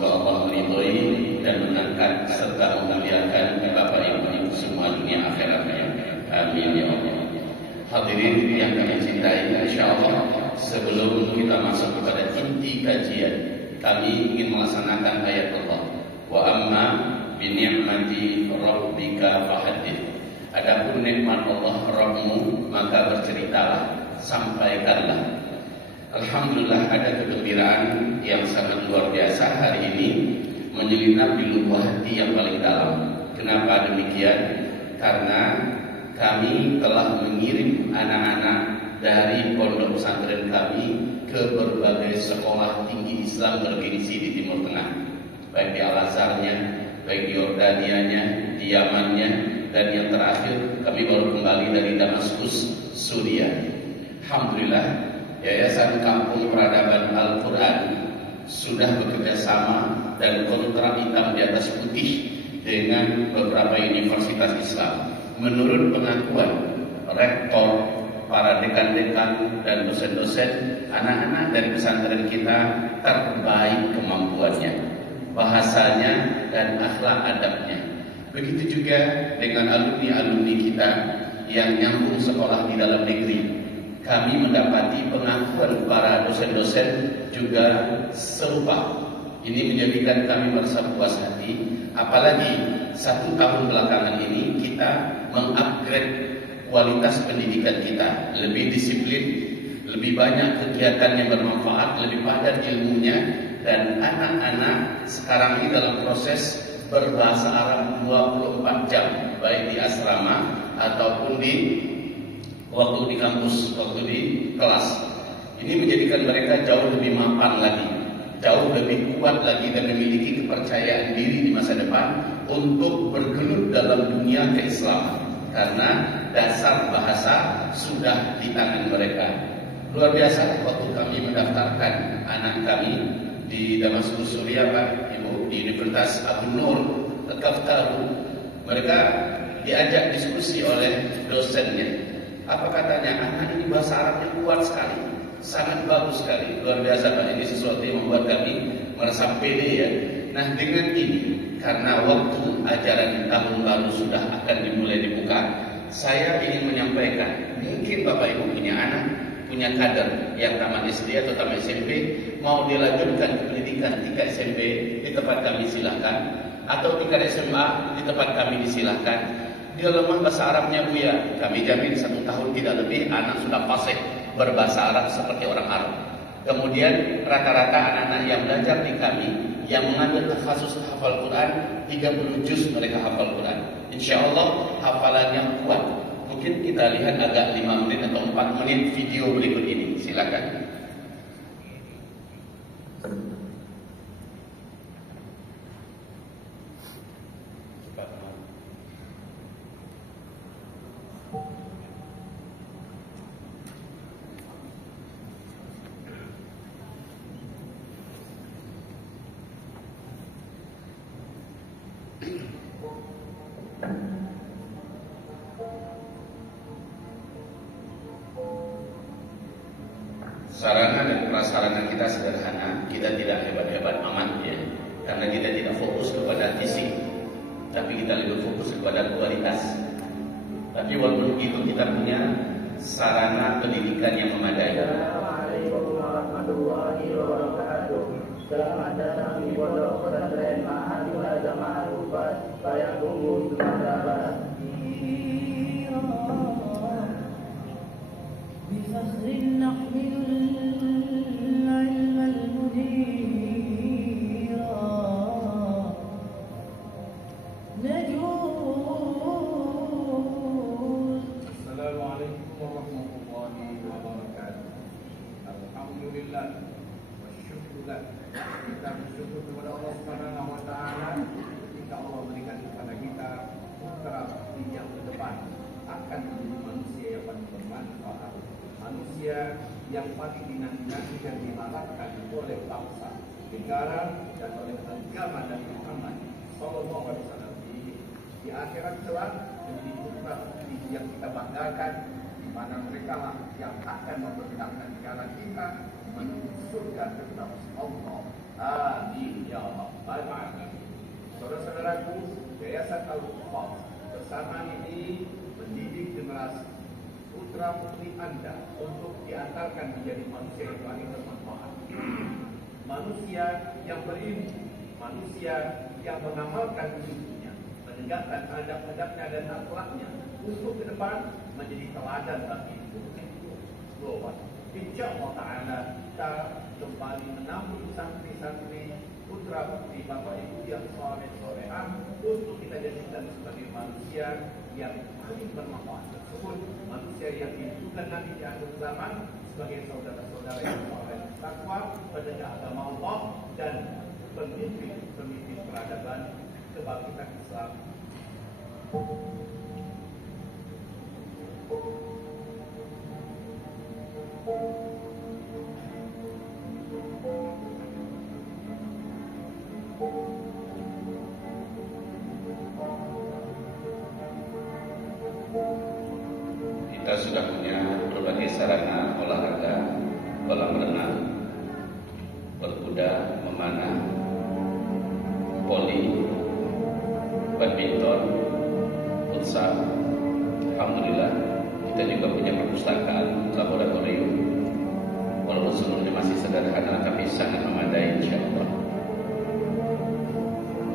Semoga Allah meridhoi dan mengangkat serta memuliakan Bapak Ibu semua dunia akhiratnya. Amin ya Allah. Hadirin yang kami cintai, insyaallah sebelum kita masuk kepada inti kajian, kami ingin melaksanakan ayat Allah. Wa amma bi ni'mati rabbika fahaddits. Adapun nikmat Allah Rabbmu, maka berceritalah, sampaikanlah. Alhamdulillah, ada kegembiraan yang sangat luar biasa hari ini menyelinap di lubuk hati yang paling dalam. Kenapa demikian? Karena kami telah mengirim anak-anak dari pondok pesantren kami ke berbagai sekolah tinggi Islam bergengsi di Timur Tengah, baik di Al-Azharnya, baik di Yordanianya, di Yamannya, dan yang terakhir kami baru kembali dari Damaskus, Suriah. Alhamdulillah, Yayasan Kampung Peradaban Al-Quran sudah bekerja sama dan kontrak hitam di atas putih dengan beberapa universitas Islam. Menurut pengakuan rektor, para dekan-dekan dan dosen-dosen, anak-anak dari pesantren kita terbaik kemampuannya, bahasanya dan akhlak adabnya. Begitu juga dengan alumni-alumni kita yang nyambung sekolah di dalam negeri. Kami mendapati pengakuan para dosen-dosen juga serupa. Ini menjadikan kami merasa puas hati. Apalagi 1 tahun belakangan ini kita mengupgrade kualitas pendidikan kita, lebih disiplin, lebih banyak kegiatan yang bermanfaat, lebih padat ilmunya, dan anak-anak sekarang ini dalam proses berbahasa Arab 24 jam, baik di asrama ataupun di waktu di kampus, waktu di kelas. Ini menjadikan mereka jauh lebih mapan lagi, jauh lebih kuat lagi, dan memiliki kepercayaan diri di masa depan untuk bergelut dalam dunia keislaman, karena dasar bahasa sudah di tangan mereka. Luar biasa waktu kami mendaftarkan anak kami di Damaskus, Suriah, Pak Ibu, di Universitas Abu Nur Al-Kaftaru. Mereka diajak diskusi oleh dosennya. Apa katanya? Anak ini bahasa Arabnya kuat sekali, sangat bagus sekali. Luar biasa Pak, ini sesuatu yang membuat kami merasa pede ya. Nah, dengan ini, karena waktu ajaran tahun baru sudah akan dimulai dibuka, saya ingin menyampaikan, mungkin Bapak Ibu punya anak, punya kader yang tamat SD atau tamat SMP, mau dilanjutkan ke pendidikan tingkat SMP, di tempat kami silahkan, atau tingkat SMA, di tempat kami disilahkan. Dia lemah bahasa Arabnya Buya, kami jamin 1 tahun tidak lebih anak sudah fasih berbahasa Arab seperti orang Arab. Kemudian rata-rata anak-anak yang belajar di kami yang mengambil khusus hafal Quran, 30 juz mereka hafal Quran. Insya Allah hafalannya kuat. Mungkin kita lihat agak 5 menit atau 4 menit video berikut ini. Silakan. Sarana dan prasarana kita sederhana, kita tidak hebat-hebat amat ya, karena kita tidak fokus kepada fisik, tapi kita lebih fokus kepada kualitas. Tapi walaupun begitu kita punya sarana pendidikan yang memadai. Assalamualaikum warahmatullahi wabarakatuh. Selamat datang di Pondok Pesantren Mahathir Jamaah Rufat Payakumbuh, Sumatera Barat. بفخر نحمل العلم المديرا نجوز. Assalamualaikum warahmatullahi wabarakatuh. Alhamdulillah wa syukurlah. Kita bersyukur kepada Allah Subhanahu wa taala ketika Allah berikan kepada kita putra yang ke depan akan menjadi manusia yang paling bermanfaat, manusia yang paling dinanti dan diharapkan oleh bangsa, negara dan oleh agama Nabi Muhammad sallallahu alaihi wasallam. Di akhirat kelak menjadi putra yang kita banggakan, di mana mereka lah yang akan memberkahkan jalan kita menuju surga firdaus Allah. Amin ya Allah. Al-Alamin. Saudara-saudaraku, Yayasan Al-Wuqaf bersama ini mendidik generasi putra putri Anda untuk diantarkan menjadi manusia yang paling bermanfaat, manusia yang berilmu, manusia yang mengamalkan hidupnya, menegakkan adab-adabnya dan akhlaknya untuk ke depan menjadi teladan bagi global. InsyaAllah Ta'ala kita kembali menambah santri-santri putra putri Bapak Ibu yang soleh-solehah untuk kita jadikan sebagai manusia yang paling bermanfaat tersebut, manusia yang dibutuhkan nanti di akhir zaman sebagai saudara-saudara yang soleh, takwa, penegak agama Allah dan pemimpin peradaban kebangkitan Islam. Kita sudah punya berbagai sarana olahraga, kolam renang, berkuda, memanah, voli, badminton, futsal. Alhamdulillah kita juga punya perpustakaan, laboratorium. Walaupun sebelumnya masih sederhana tapi sangat memadai insyaallah.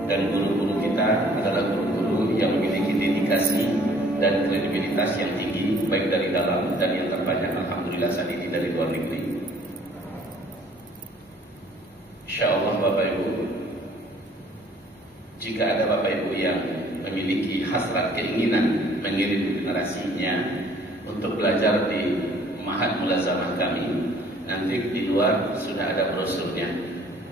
Dan guru-guru kita adalah guru-guru yang memiliki dedikasi dan kredibilitas yang tinggi, baik dari dalam dan yang terbanyak alhamdulillah saat ini dari luar negeri. Insyaallah Bapak Ibu, jika ada Bapak Ibu yang memiliki hasrat keinginan mengirim generasinya untuk belajar di Ma'had Mulazamah kami, nanti di luar sudah ada brosurnya.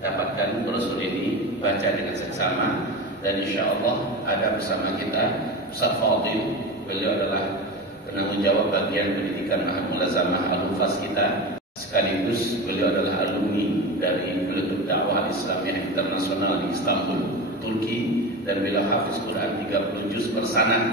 Dapatkan brosur ini, baca dengan seksama, dan insya Allah ada bersama kita Ustaz Fadil. Beliau adalah penanggung jawab bagian pendidikan Ma'had Mulazamah Al-Hufaz kita, sekaligus beliau adalah alumni dari Peletup Dakwah Islamiyah Internasional di Istanbul, Turki, dan beliau hafiz Quran 30 juz bersanad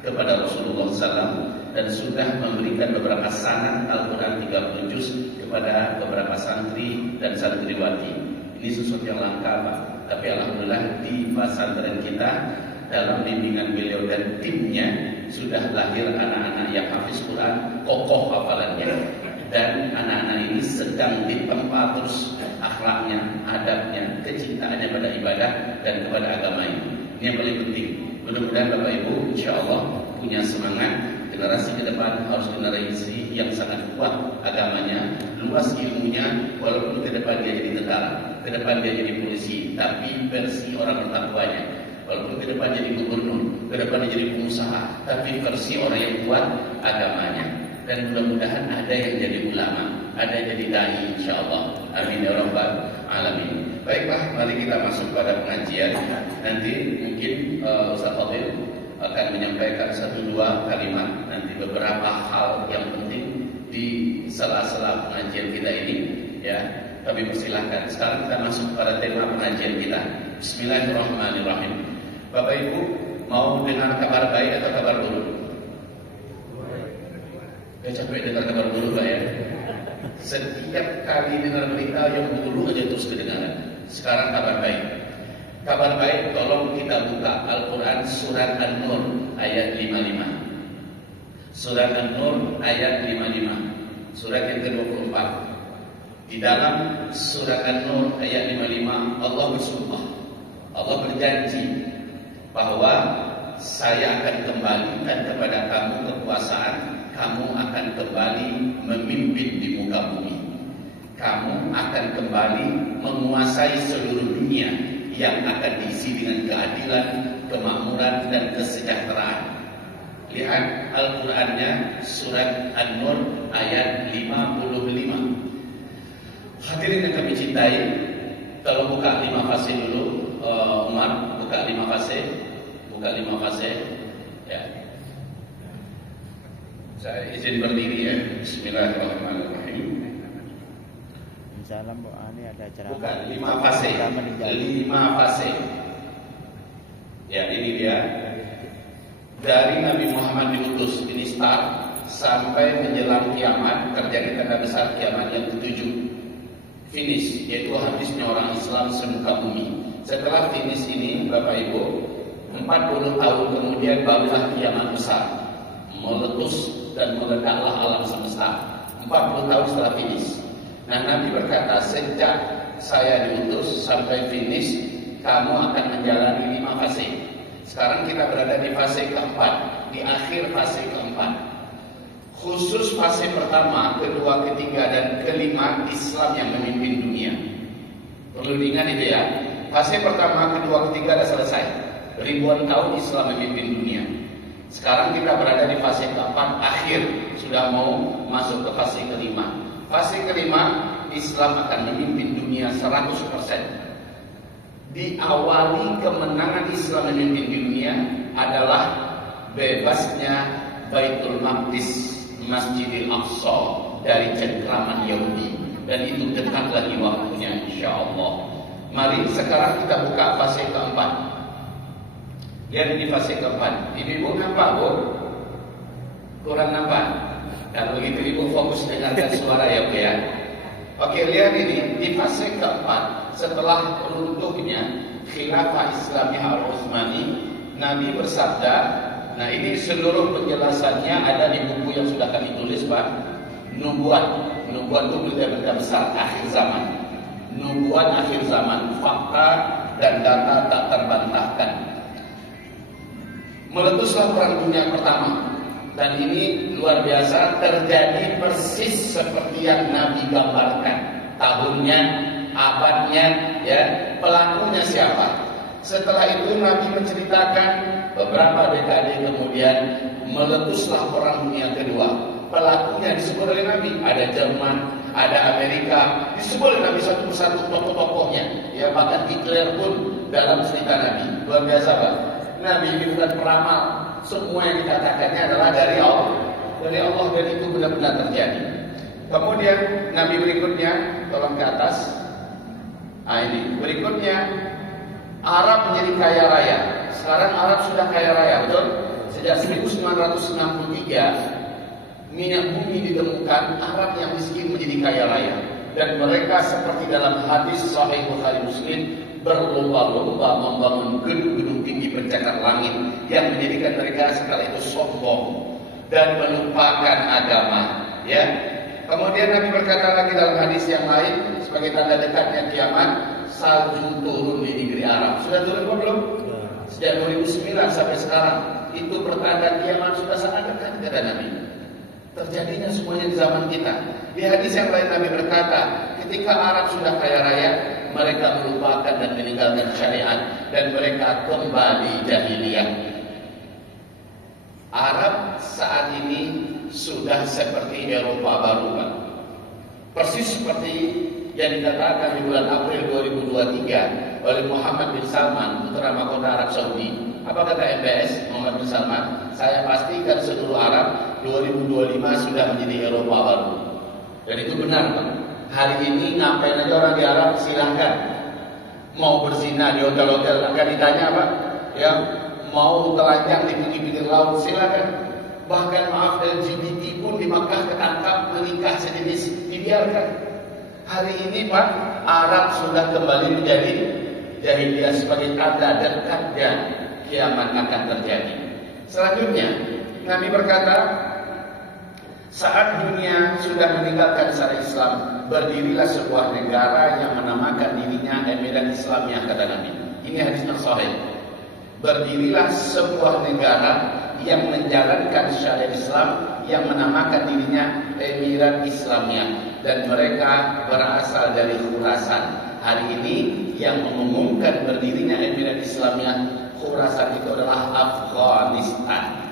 kepada Rasulullah SAW dan sudah memberikan beberapa sanad Al-Quran 30 juz kepada beberapa santri dan santriwati. Ini sesuatu yang langka Pak, tapi alhamdulillah di pesantren kita dalam bimbingan beliau dan timnya sudah lahir anak-anak yang hafiz Quran, kokoh hafalannya, dan anak-anak ini sedang ditempa terus akhlaknya, adabnya, kecintaannya pada ibadah dan kepada agama ini. Ini yang paling penting. Mudah-mudahan Bapak Ibu insya Allah punya semangat. Generasi ke depan harus generasi yang sangat kuat agamanya, luas ilmunya, walaupun ke depan dia jadi tentara, ke depan dia jadi polisi, tapi versi orang bertakwanya. Walaupun ke depan jadi gubernur, ke depan dia jadi pengusaha, tapi versi orang yang kuat agamanya. Dan mudah-mudahan ada yang jadi ulama, ada yang jadi dai insyaallah. Amin ya rabbal alamin. Baiklah, mari kita masuk pada pengajian. Nanti mungkin Ustaz Fadil akan menyampaikan 1-2 kalimat, nanti beberapa hal yang penting di sela-sela pengajian kita ini ya. Kami persilahkan. Sekarang kita masuk pada tema pengajian kita. Bismillahirrahmanirrahim. Bapak Ibu mau dengar kabar baik atau kabar buruk? Gak capek dengar kabar buruk Pak ya? Setiap kali dengar berita yang buruk aja terus kedengaran. Sekarang kabar baik. Kabar baik, tolong kita buka Al-Quran Surat An-Nur ayat 55. Surat An-Nur ayat 55, surat yang ke-24. Di dalam Surat An-Nur ayat 55 Allah bersumpah, Allah berjanji bahwa saya akan kembalikan kepada kamu kekuasaan, kamu akan kembali memimpin di muka bumi, kamu akan kembali menguasai seluruh dunia yang akan diisi dengan keadilan, kemakmuran, dan kesejahteraan. Lihat Al-Qurannya Surat An-Nur ayat 55. Hadirin yang kami cintai, kalau buka 5 fase dulu, Umar buka 5 fase, ya. Saya izin berdiri ya. Bismillahirrahmanirrahim. Salam Bu Ani ada acara. Bukan 5 fase. 5 fase. Ya, ini dia. Dari Nabi Muhammad diutus, ini start sampai menjelang kiamat, terjadi tanda besar kiamat yang ke-7. Finish, yaitu habisnya orang Islam semuka bumi. Setelah finish ini Bapak Ibu, 40 tahun kemudian barulah kiamat besar, meletus dan meledaklah alam semesta. 40 tahun setelah finish. Nah, Nabi berkata, sejak saya diutus sampai finish, kamu akan menjalani 5 fase. Sekarang kita berada di fase keempat, di akhir fase keempat. Khusus fase pertama, kedua, ketiga, dan kelima, Islam yang memimpin dunia. Perlu diingat itu ya. Fase pertama, kedua, ketiga sudah selesai. Ribuan tahun Islam memimpin dunia. Sekarang kita berada di fase keempat, akhir, sudah mau masuk ke fase kelima. Fase kelima, Islam akan memimpin dunia 100%. Diawali kemenangan Islam memimpin di dunia adalah bebasnya Baitul Maqdis, Masjidil Aqsa dari cengkraman Yahudi, dan itu dekat lagi waktunya insyaallah. Mari sekarang kita buka fase keempat. Lihat ini fase keempat. Ibu nampak Bu? Kurang nampak? Kalau begitu Ibu fokus dengarkan suara ya Bu ya. Oke, lihat ini di fase keempat, setelah runtuhnya Khilafah Islamiyah Al-Utsmani, Nabi bersabda. Nah, ini seluruh penjelasannya ada di buku yang sudah kami tulis, Pak. Nubuat itu berita-berita besar akhir zaman. Nubuat akhir zaman, fakta dan data tak terbantahkan. Meletuslah perang dunia pertama. Dan ini luar biasa, terjadi persis seperti yang Nabi gambarkan. Tahunnya, abadnya, ya, pelakunya siapa. Setelah itu Nabi menceritakan beberapa dekade kemudian meletuslah perang dunia kedua. Pelakunya disebut oleh Nabi, ada Jerman, ada Amerika, disebut oleh Nabi satu persatu tokoh-tokohnya. Ya, bahkan Hitler pun dalam cerita Nabi. Luar biasa, Pak. Nabi ini bukan peramal. Semua yang dikatakannya adalah dari Allah. Dari Allah, dan itu benar-benar terjadi. Kemudian Nabi berikutnya, tolong ke atas. Nah, ini berikutnya, Arab menjadi kaya raya. Sekarang Arab sudah kaya raya, betul? Sejak 1963 minyak bumi ditemukan, Arab yang miskin menjadi kaya raya. Dan mereka seperti dalam hadis Sahih Bukhari Muslim, berlomba-lomba membangun gedung-gedung tinggi pencakar langit yang menjadikan mereka sekali itu sombong dan melupakan agama. Ya. Kemudian Nabi berkata lagi dalam hadis yang lain, sebagai tanda dekatnya kiamat, salju turun di negeri Arab. Sudah turun belum? Sejak 2009 sampai sekarang, itu pertanda kiamat sudah sangat dekat, kata Nabi. Terjadinya semuanya di zaman kita. Di hadis yang lain Nabi berkata, ketika Arab sudah kaya raya, mereka melupakan dan meninggalkan syariat, dan mereka kembali jahiliyah. Arab saat ini sudah seperti Eropa baru, Pak. Persis seperti yang dikatakan di bulan April 2023 oleh Muhammad bin Salman, putra mahkota Arab Saudi. Apa kata MBS Muhammad bin Salman? Saya pastikan seluruh Arab 2025 sudah menjadi Eropa baru. Dan itu benar, Pak. Hari ini ngapain aja orang di Arab, silahkan. Mau berzina di hotel-hotel, akan ditanya, Pak. Ya, mau telanjang di pinggir-pinggir laut, silahkan. Bahkan maaf, LGBT pun di Makkah ketangkap menikah sejenis, dibiarkan. Hari ini, Pak, Arab sudah kembali menjadi jahiliyah sebagai tanda dekatnya kiamat akan terjadi. Selanjutnya, Nabi berkata, saat dunia sudah meninggalkan syariat Islam, berdirilah sebuah negara yang menamakan dirinya Emirat Islamiyah, kata Nabi. Ini hadisnya sahih. Berdirilah sebuah negara yang menjalankan syariat Islam, yang menamakan dirinya Emirat Islamiyah, dan mereka berasal dari Khurasan. Hari ini yang mengumumkan berdirinya Emirat Islamiyah Khurasan itu adalah Afghanistan.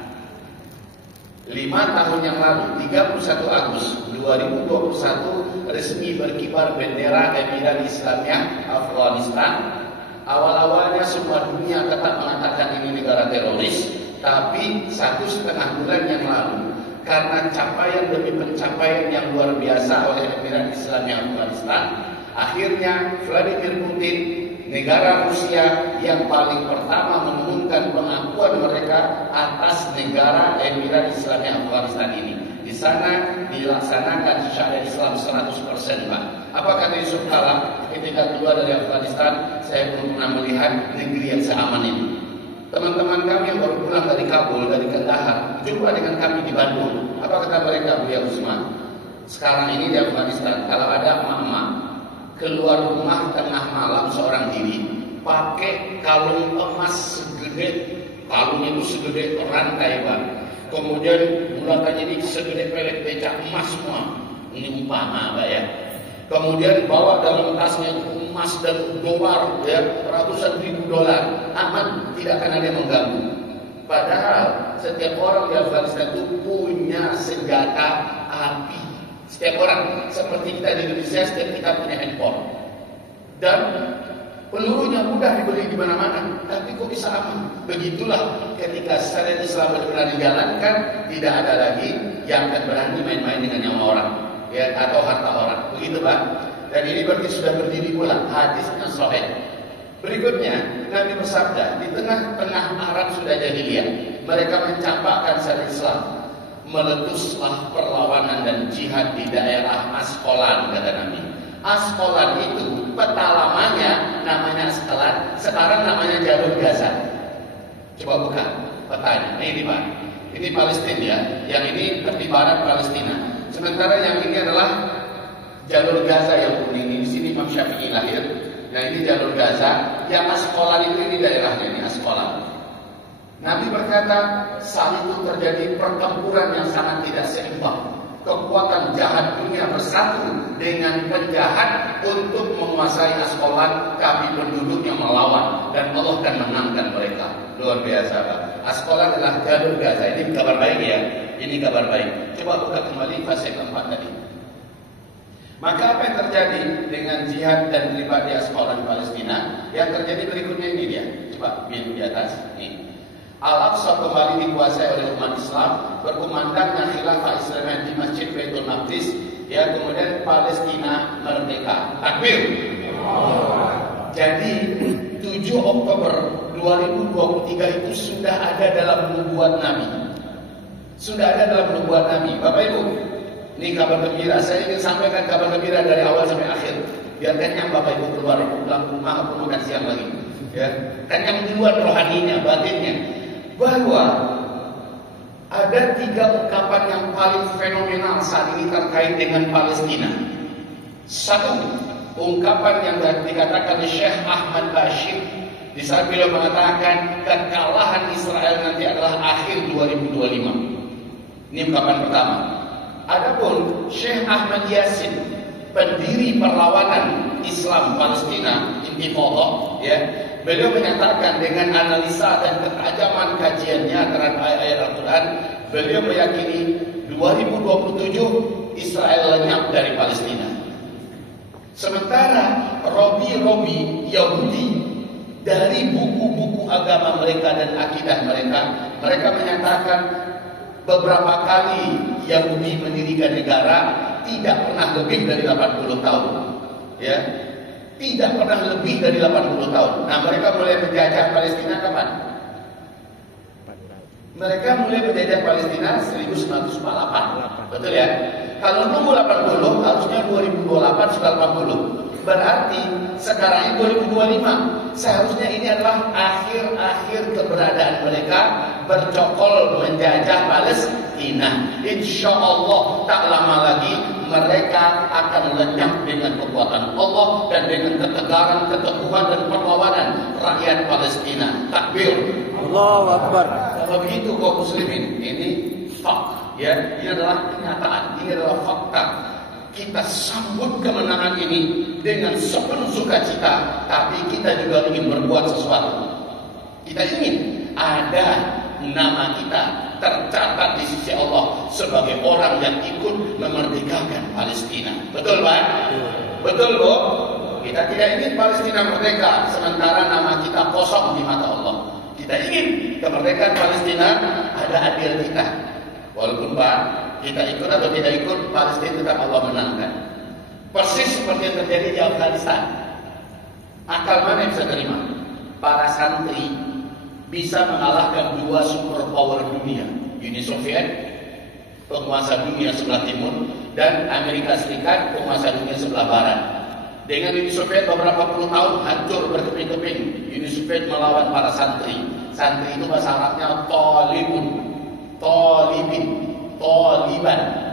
5 tahun yang lalu, 31 Agustus 2021, resmi berkibar bendera Emirat Islamiyah Afghanistan. Awal-awalnya semua dunia tetap mengatakan ini negara teroris, tapi 1,5 bulan yang lalu, karena capaian demi pencapaian yang luar biasa oleh Emirat Islamiyah Afghanistan, akhirnya Vladimir Putin, negara Rusia yang paling pertama mengumumkan pengakuan mereka atas negara Emirat Islamiyah Afghanistan ini. Di sana dilaksanakan syariat Islam 100%, Pak. Apa kata Yusuf Kala ketika kita keluar dari Afghanistan, saya belum pernah melihat negeri yang seaman ini. Teman-teman kami yang baru pulang dari Kabul, dari Kandahar, jumpa dengan kami di Bandung. Apa kata mereka, Buya Usman? Sekarang ini di Afghanistan, kalau ada emak-emak keluar rumah tengah malam seorang diri, pakai kalung emas segede, kalungnya itu segede rantai, Pak. Kemudian bulatannya ini segede pelet becak emas semua. Ini umpama, Pak ya. Kemudian bawa dalam tasnya emas dan dolar, ya, ratusan ribu dolar, aman, tidak akan ada yang mengganggu. Padahal setiap orang di Afghanistan itu punya senjata api. Setiap orang, seperti kita di Indonesia, setiap kita punya handphone. Dan pelurunya mudah dibeli di mana-mana, tapi kok bisa aman? Begitulah ketika syariat Islam benar-benar dijalankan, tidak ada lagi yang akan berani main-main dengan nyawa orang, ya, atau harta orang. Begitu, Pak. Dan ini berarti sudah berdiri pula hadisnya sahih. Berikutnya, Nabi bersabda, di tengah-tengah Arab sudah jahiliyah, mereka mencampakkan syariat Islam. Meletuslah perlawanan dan jihad di daerah Asqalan, kata Nabi. Asqalan itu peta lamanya namanya Asqalan, sekarang namanya Jalur Gaza. Coba buka petanya. Ini Pak, ini Palestina ya, yang ini tepi barat Palestina. Sementara yang ini adalah Jalur Gaza yang kuning. Di sini Imam Syafi'i lahir. Nah ini Jalur Gaza. Yang Asqalan ini daerahnya, ini Asqalan. Nabi berkata, saat itu terjadi pertempuran yang sangat tidak seimbang. Kekuatan jahat dunia bersatu dengan penjahat untuk menguasai Asqalan, tapi penduduknya melawan, dan Allah akan menangkan mereka. Luar biasa, Pak. Asqalan adalah Jalur Gaza. Ini kabar baik ya. Ini kabar baik. Coba buka kembali fase keempat tadi. Maka apa yang terjadi dengan jihad dan riba di Asqalan Palestina? Yang terjadi berikutnya ini dia. Coba biar di atas. Nih. Al-Aqsa kembali dikuasai oleh umat Islam, berkumandangnya khilafah Islam di Masjid Baitul Maqdis, ya, kemudian Palestina merdeka. Takbir. Jadi 7 Oktober 2023 itu sudah ada dalam nubuat Nabi. Sudah ada dalam nubuat Nabi. Bapak Ibu, ini kabar gembira. Saya ingin sampaikan kabar gembira dari awal sampai akhir. Biar kenyang Bapak Ibu keluar pulang rumah atau makan siang lagi. Ya, kenyang duluan rohaninya, batinnya. Bahwa ada 3 ungkapan yang paling fenomenal saat ini terkait dengan Palestina. Satu, ungkapan yang dikatakan oleh Syekh Ahmad Bashir di saat beliau mengatakan kekalahan Israel nanti adalah akhir 2025. Ini ungkapan pertama. Adapun Syekh Ahmad Yasin, pendiri perlawanan Islam Palestina, Intifada, ya, beliau menyatakan dengan analisa dan ketajaman kajiannya terhadap ayat-ayat Al-Quran, beliau meyakini 2027 Israel lenyap dari Palestina. Sementara Robi Yahudi dari buku-buku agama mereka dan akidah mereka, mereka menyatakan beberapa kali Yahudi mendirikan negara tidak pernah lebih dari 80 tahun. Ya, tidak pernah lebih dari 80 tahun. Nah, mereka mulai menjajah Palestina kapan? Mereka mulai menjajah Palestina 1948. Betul ya? Kalau nunggu 80, harusnya 2028 sudah 80. Berarti sekarang ini 2025. Seharusnya ini adalah akhir keberadaan mereka bercokol menjajah Palestina. Insya Allah tak lama lagi mereka akan lenyap dengan kekuatan Allah dan dengan ketegaran, keteguhan dan perlawanan rakyat Palestina. Takbir. Allahu Akbar. Kalau begitu kaum muslimin, ini fakta. Ya, ini adalah kenyataan, ini adalah fakta. Kita sambut kemenangan ini dengan sepenuh sukacita, tapi kita juga ingin berbuat sesuatu. Kita ingin ada nama kita tercatat di sisi Allah sebagai orang yang ikut memerdekakan Palestina. Betul, Pak? Betul, Bu? Kita tidak ingin Palestina merdeka sementara nama kita kosong di mata Allah. Kita ingin kemerdekaan Palestina, ada adil kita. Walaupun Pak, kita ikut atau tidak ikut, Palestina tetap Allah menangkan. Persis seperti yang terjadi di Afghanistan. Akal mana yang bisa terima? Para santri bisa mengalahkan 2 superpower dunia, Uni Soviet, penguasa dunia sebelah timur, dan Amerika Serikat, penguasa dunia sebelah barat. Dengan Uni Soviet beberapa puluh tahun hancur berkeping-keping. Uni Soviet melawan para santri. Santri itu bahasa Arabnya Taliban.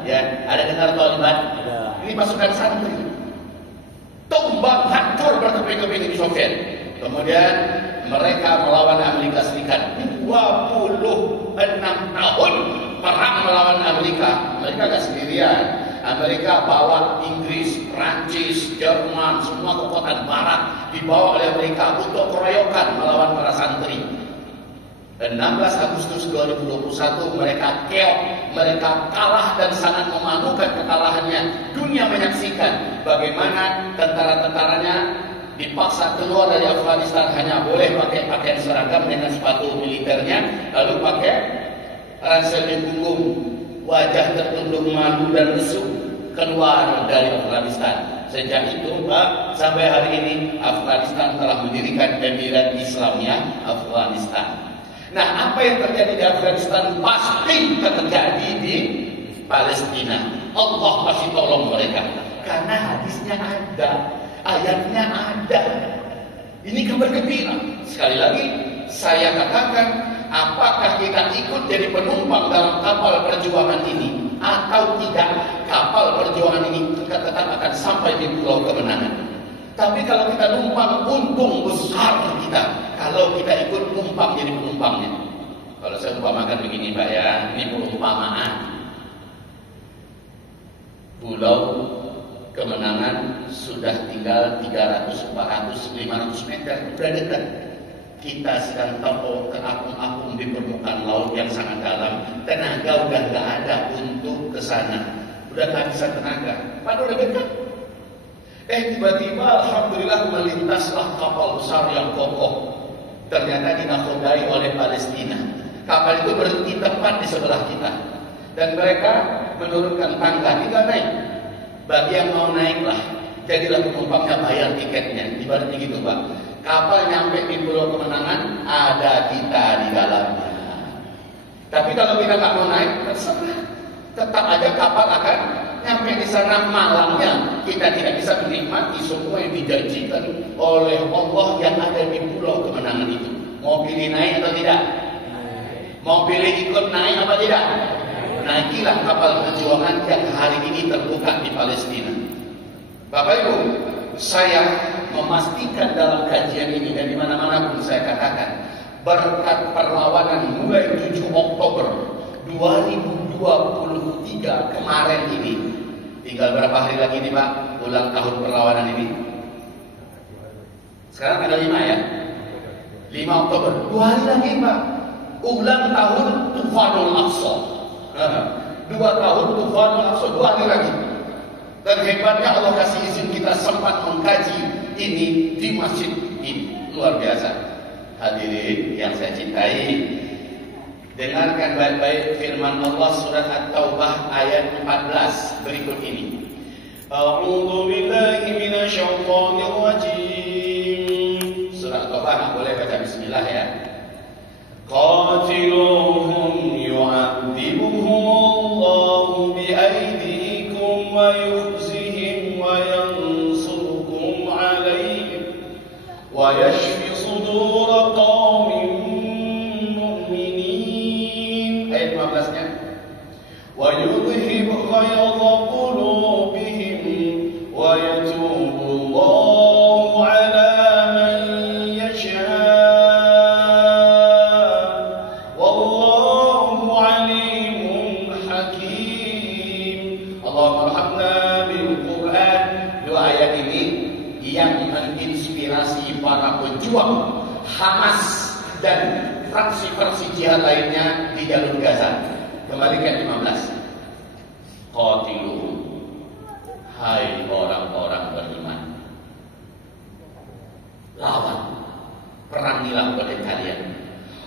Ya, ada dengar Taliban? Ini pasukan santri. Tumbang hancur berkeping-keping Uni Soviet. Kemudian mereka melawan Amerika Serikat 26 tahun perang melawan Amerika. Mereka gak sendirian. Amerika bawa Inggris, Prancis, Jerman, semua kekuatan barat dibawa oleh Amerika untuk keroyokan melawan para santri. 16 Agustus 2021 mereka keok, mereka kalah dan sangat memalukan kekalahannya. Dunia menyaksikan bagaimana tentara-tentaranya dipaksa keluar dari Afghanistan, hanya boleh pakai pakaian seragam dengan sepatu militernya, lalu pakai ransel di punggung, wajah tertunduk malu dan lesu keluar dari Afghanistan. Sejak itu, Pak, sampai hari ini Afghanistan telah mendirikan Emirat Islamnya Afghanistan. Nah, apa yang terjadi di Afghanistan pasti terjadi di Palestina. Allah pasti tolong mereka karena hadisnya ada, ayatnya ada. Ini kabar gembira. Sekali lagi saya katakan, apakah kita ikut jadi penumpang dalam kapal perjuangan ini atau tidak? Kapal perjuangan ini tetap akan sampai di pulau kemenangan. Tapi kalau kita numpang, untung besar kita kalau kita ikut numpang jadi penumpangnya. Kalau saya umpamakan begini Pak ya, ini perumpamaan. Pulau kemenangan sudah tinggal 300, 400, 500 meter, sudah dekat. Kita sedang terapung-apung di permukaan laut yang sangat dalam. Tenaga udah gak ada untuk ke sana. Udah kehabisan tenaga. Padahal udah dekat. Tiba-tiba alhamdulillah melintaslah kapal besar yang kokoh. Ternyata dinakodai oleh Palestina. Kapal itu berhenti tepat di sebelah kita. Dan mereka menurunkan tangga, tinggal naik. Bagi yang mau naiklah, jadilah penumpangnya, bayar tiketnya. Ibaratnya gitu Pak. Kapal nyampe di Pulau Kemenangan, ada kita di dalamnya. Tapi kalau kita nggak mau naik, terserah. Tetap aja kapal akan nyampe di sana malamnya. Kita tidak bisa menikmati semua yang dijanjikan oleh Allah yang ada di Pulau Kemenangan itu. Mau pilih naik atau tidak? Mau pilih ikut naik apa tidak? Naikilah kapal perjuangan yang hari ini terbuka di Palestina. Bapak Ibu, saya memastikan dalam kajian ini dan dimana-mana pun saya katakan, berkat perlawanan mulai 7 Oktober 2023 kemarin ini, tinggal berapa hari lagi nih Pak ulang tahun perlawanan ini? Sekarang ada 5 ya, 5 Oktober, 2 hari lagi Pak ulang tahun Tufanul Aqsa. 2 tahun Tufanul Aqsa, 2 hari lagi. Dan hebatnya Allah kasih izin kita sempat mengkaji ini di masjid ini. Luar biasa. Hadirin yang saya cintai, dengarkan baik-baik firman Allah surat At-Taubah ayat 14 berikut ini. A'udzu billahi minasyaitonir rajim. Surat At-Taubah nggak boleh baca bismillah ya. Qatiluhum yu'adzibuhumullahu bi'aydikum wa yukhzihim wa yansurukum 'alaihim wa yashfi sudur qaumin mu'minin. Ayat 15-nya. Wa yudhhib ghayza qulubihim wa yatubu Allahu 'ala man yasha. Para pejuang Hamas dan fraksi-fraksi jihad lainnya di jalur Gaza. Kembalikan 15. Qatiluhum, hai orang-orang beriman, lawan, perangilah oleh kalian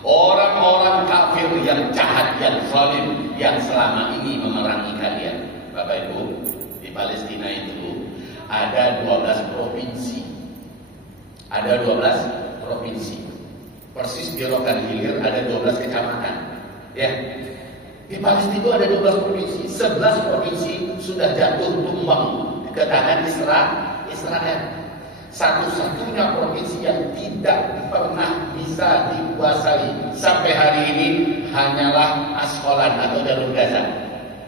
orang-orang kafir yang jahat, yang zalim, yang selama ini memerangi kalian. Bapak Ibu, di Palestina itu ada 12 provinsi. Ada 12 provinsi. Persis di Rokan Hilir ada 12 kecamatan. Ya. Di Palestina itu ada 12 provinsi. 11 provinsi sudah jatuh tumbang ke tangan Israel Israel. Satu-satunya provinsi yang tidak pernah bisa dikuasai sampai hari ini hanyalah Asqalan atau Jalur Gaza.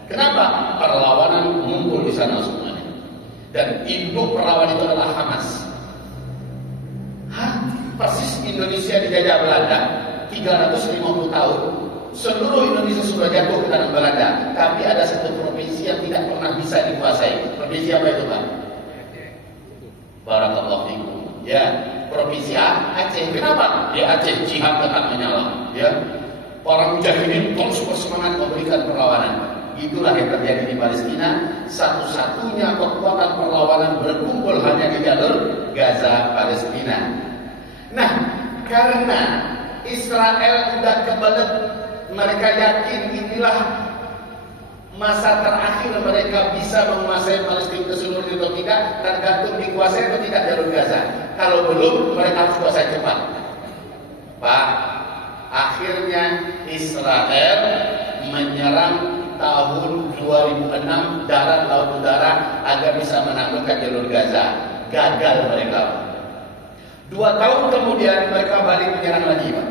Kenapa? Perlawanan mengumpul di sana semuanya. Dan induk perlawanan itu adalah Hamas. Persis Indonesia dijajah Belanda 350 tahun. Seluruh Indonesia sudah jatuh ke tangan Belanda, tapi ada satu provinsi yang tidak pernah bisa dikuasai. Provinsi apa itu, Pak? Barakallahu fikum. Ya, provinsi Aceh. Kenapa? Di Aceh jihad tetap menyala. Ya, para mujahidin terus bersemangat memberikan perlawanan. Itulah yang terjadi di Palestina. Satu-satunya kekuatan perlawanan berkumpul hanya di jalur Gaza Palestina. Nah, karena Israel sudah kebelet, mereka yakin inilah masa terakhir mereka bisa menguasai Palestina keseluruhan atau tidak, tergantung dikuasai atau tidak jalur Gaza. Kalau belum, mereka harus kuasai cepat. Pak, akhirnya Israel menyerang tahun 2006 darat laut udara agar bisa menaklukkan jalur Gaza. Gagal mereka. 2 tahun kemudian mereka balik menyerang lagi, Pak.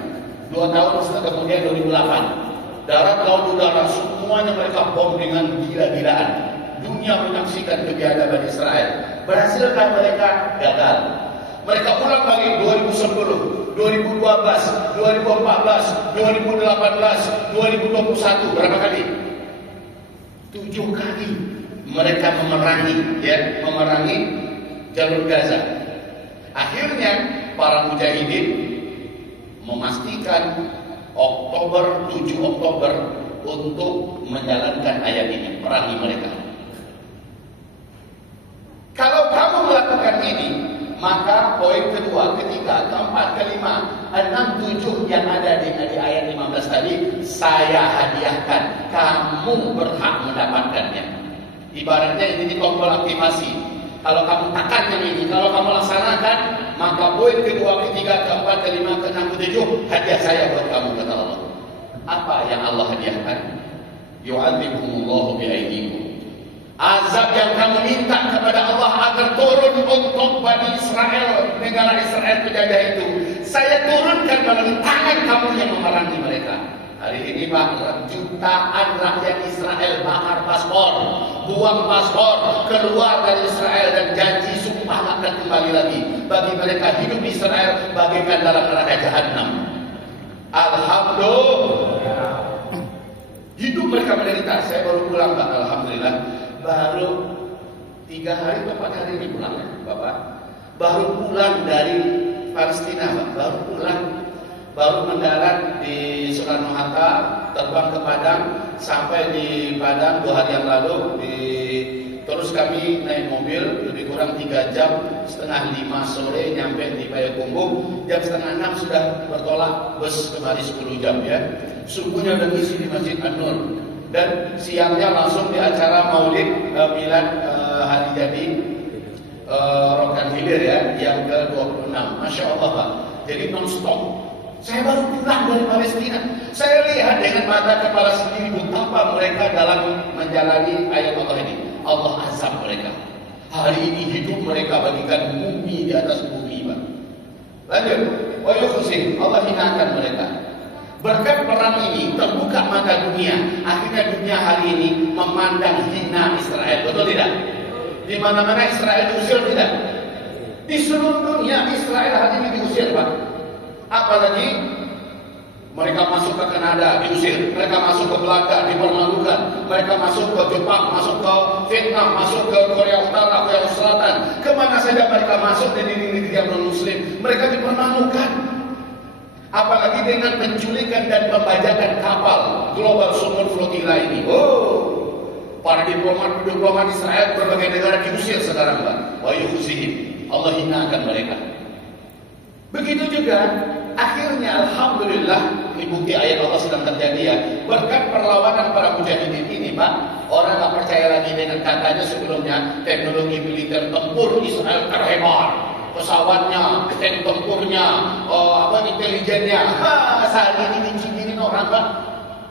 2 tahun setelah kemudian 2008. Darat laut udara semuanya mereka bom dengan gila-gilaan. Dunia menyaksikan kebiadaban Israel. Berhasilkah mereka? Gagal. Mereka ulang lagi 2010, 2012, 2014, 2018, 2021. Berapa kali? 7 kali mereka memerangi jalur Gaza. Akhirnya para mujahidin memastikan 7 Oktober untuk menjalankan ayat ini, perangi mereka. Kalau kamu melakukan ini, maka poin kedua, ketiga, keempat, kelima, 6, 7 yang ada di ayat 15 tadi saya hadiahkan. Kamu berhak mendapatkannya. Ibaratnya ini tombol aktivasi. Kalau kamu tekan yang ini, kalau kamu laksanakan, maka poin kedua, ketiga, keempat, kelima, keenam, ketujuh, hadiah saya buat kamu, kata Allah. Apa yang Allah hadiahkan? Yu'adzibhumullahu bi'aidikum. Azab yang kamu minta kepada Allah agar turun untuk Bani Israel, negara Israel penjajah itu, saya turunkan melalui tangan kamu yang memerangi mereka. Hari ini Pak, jutaan rakyat Israel bakar paspor, buang paspor, keluar dari Israel dan janji sumpah akan kembali lagi. Bagi mereka hidup di Israel bagaikan dalam neraka jahanam. Alhamdulillah. Hidup mereka menderita. Saya baru pulang, Pak. Alhamdulillah. Baru 3 hari atau 4 hari ini pulang, Bapak. Baru pulang dari Palestina, Pak. Baru pulang. Baru mendarat di Soekarno-Hatta, terbang ke Padang, sampai di Padang 2 hari yang lalu. Terus kami naik mobil lebih kurang 3 jam, setengah 5 sore nyampe di Payakumbuh. Jam setengah 6 sudah bertolak bus kembali 10 jam ya. Subuhnya udah ngisi di Masjid An-Nur. Dan siangnya langsung di acara Maulid Milad hari jadi Rokan Hilir ya, yang ke-26. Masya Allah, Pak. Jadi non-stop. Saya baru pulang dari Palestina. Saya lihat dengan mata kepala sendiri betapa mereka dalam menjalani ayat Allah ini. Allah azab mereka. Hari ini hidup mereka bagikan bumi di atas bumi, Pak. Lanjut. Wa yukhzihim, Allah hinakan mereka. Berkat perang ini terbuka mata dunia. Akhirnya dunia hari ini memandang hina Israel. Betul tidak? Di mana-mana Israel diusir tidak? Di seluruh dunia Israel hari ini diusir, Pak. Apalagi mereka masuk ke Kanada diusir, mereka masuk ke Belanda dipermalukan, mereka masuk ke Jepang, masuk ke Vietnam, masuk ke Korea Utara, Korea Selatan, kemana saja mereka masuk di negeri-negeri yang non-Muslim, mereka dipermalukan. Apalagi dengan penculikan dan pembajakan kapal Global Sumur Flotilla ini. Para diplomat Israel berbagai negara diusir sekarang, Pak. Wa yukhzihim, Allah hinakan mereka. Begitu juga akhirnya alhamdulillah, ini bukti ayat Allah sedang terjadi ya. Berkat perlawanan para mujahidin ini, Pak, orang nggak percaya lagi dengan katanya sebelumnya teknologi militer tempur Israel terhebat, pesawatnya, tank tempurnya, intelijennya. Saat ini dicinggirin orang, Pak.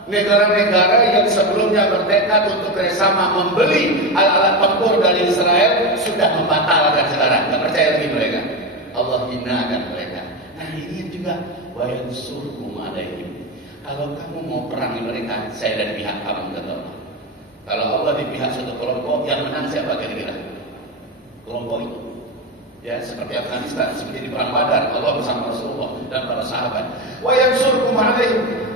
Negara-negara yang sebelumnya bertekad untuk bersama membeli alat-alat tempur dari Israel sudah membatalkan sekarang. Tidak percaya lagi mereka. Allah hinakan mereka. Nah ini juga wayansurkum alaihim. Kalau kamu mau perangi mereka, saya dan pihak kamu kata Allah. Kalau Allah di pihak satu kelompok, yang menang siapa kira-kira? Kelompok itu. Ya, seperti Afghanistan, seperti di perang Badar, Allah bersama Rasulullah dan para sahabat. Wayansurkum alaihim.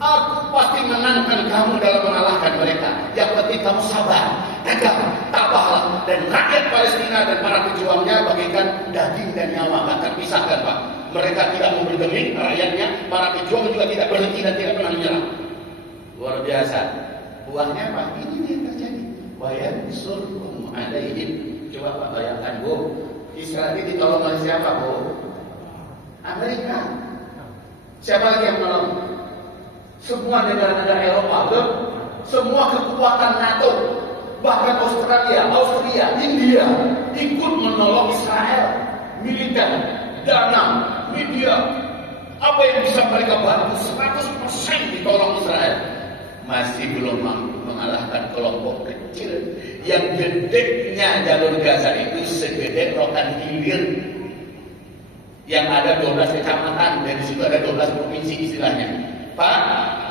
Aku pasti menangkan kamu dalam mengalahkan mereka. Yang penting kamu sabar, tegar, tabahlah. Dan rakyat Palestina dan para pejuangnya bagaikan daging dan nyawa, tak terpisahkan Pak. Mereka tidak mau bergeming, rakyatnya, para pejuang juga tidak berhenti dan tidak pernah menyerah. Luar biasa. Buahnya apa? Ini yang terjadi. Wayansurkum alaihim. Coba Pak bayangkan Bu, Israel ini ditolong oleh siapa Bu? Amerika. Siapa lagi yang menolong? Semua negara-negara Eropa, betul? Semua kekuatan NATO, bahkan Austria, India ikut menolong Israel. Militer, dana, media, apa yang bisa mereka bantu 100% ditolong Israel. Masih belum mampu mengalahkan kelompok kecil yang gedenya jalur Gaza itu segede rotan hilir. Yang ada 12 kecamatan, dari situ ada 12 provinsi istilahnya. Pak,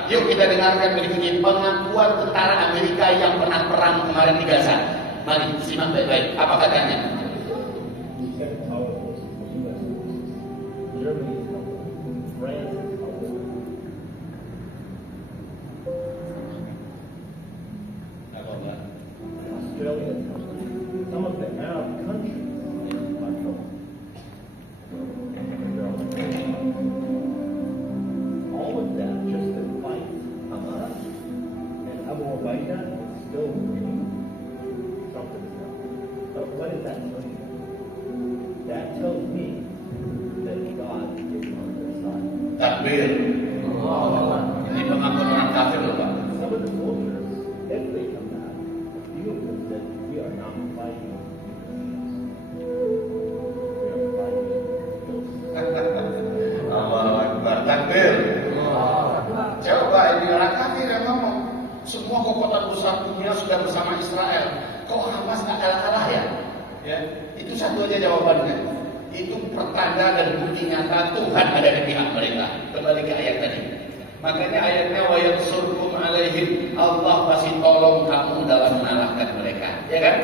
yuk kita dengarkan berikutnya pengakuan tentara Amerika yang pernah perang kemarin di Gaza. Mari simak baik-baik. Apa katanya? Some of the Arab countries are trouble. All of that just to fight Hamas and Abu Ubaidah is still winning. Something is up. But what does that tell you? That tells me that God is on their side. Takbir. Ini pengakuan orang kafir loh Pak. Some of the soldiers, if they come back, a few of them said, we are not fighting. We are fighting ghosts. Allahu Akbar. Takbir. Coba ini orang kafir yang ngomong. Semua kekuatan besar dunia sudah bersama Israel. Kok Hamas nggak kalah ya? Ya, itu satu aja jawabannya. Itu pertanda dan bukti nyata Tuhan ada di pihak mereka. Kembali ke ayat tadi. Makanya ayatnya wa yansurkum alaihim, Allah pasti tolong kamu dalam mengalahkan mereka, ya kan?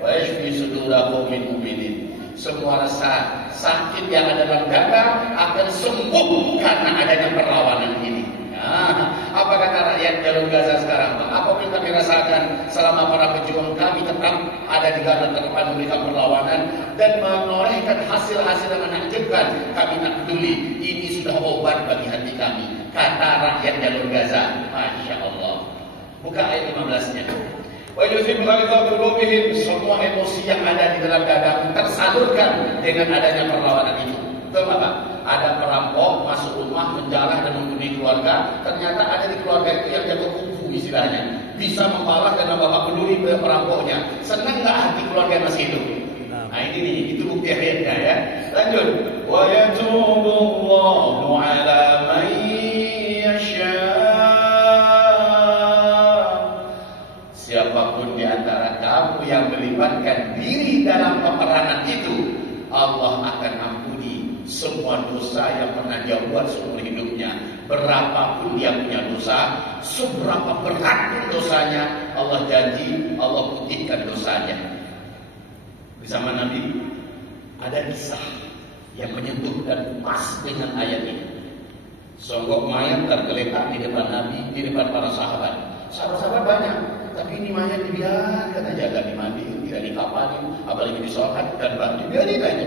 Wa yashfi sudura qaumin mu'minin. Semua rasa sakit yang ada dalam dada akan sembuh karena adanya perlawanan ini. Nah, apa kata rakyat jalur Gaza sekarang? Apa yang kami rasakan selama para pejuang kami tetap ada di garda terdepan memberikan perlawanan dan menorehkan hasil-hasil yang menakjubkan. Kami tak peduli, ini sudah obat bagi hati kami. Kata rakyat jalur Gaza. Masya Allah. Buka ayat 15-nya. Wa yuzhibu ghaidha qulubihim. Semua emosi yang ada di dalam dada tersalurkan dengan adanya perlawanan itu. Betul Bapak? Ada perampok masuk rumah menjarah dan membunuh keluarga. Ternyata ada di keluarga itu yang jago kungfu istilahnya. Bisa membalas dan membawa peduli perampoknya. Senang nggak hati keluarga masih hidup? Nah ini nih, itu bukti ayatnya ya. Lanjut. Wa yatubullahu ala man yasha. Siapapun di antara kamu yang melibatkan diri dalam peperangan itu, Allah akan ampuni semua dosa yang pernah dia buat seumur hidupnya. Berapapun dia punya dosa, seberapa berat pun dosanya, Allah janji Allah putihkan dosanya. Di zaman Nabi ada kisah yang menyentuh dan pas dengan ayat ini. Songgok mayat tergeletak di depan Nabi, di depan para sahabat. Sahabat-sahabat banyak, tapi ini mayat dibiarkan aja, gak dimandiin, tidak dikapanin, apalagi disolat dan bandi, biarin aja.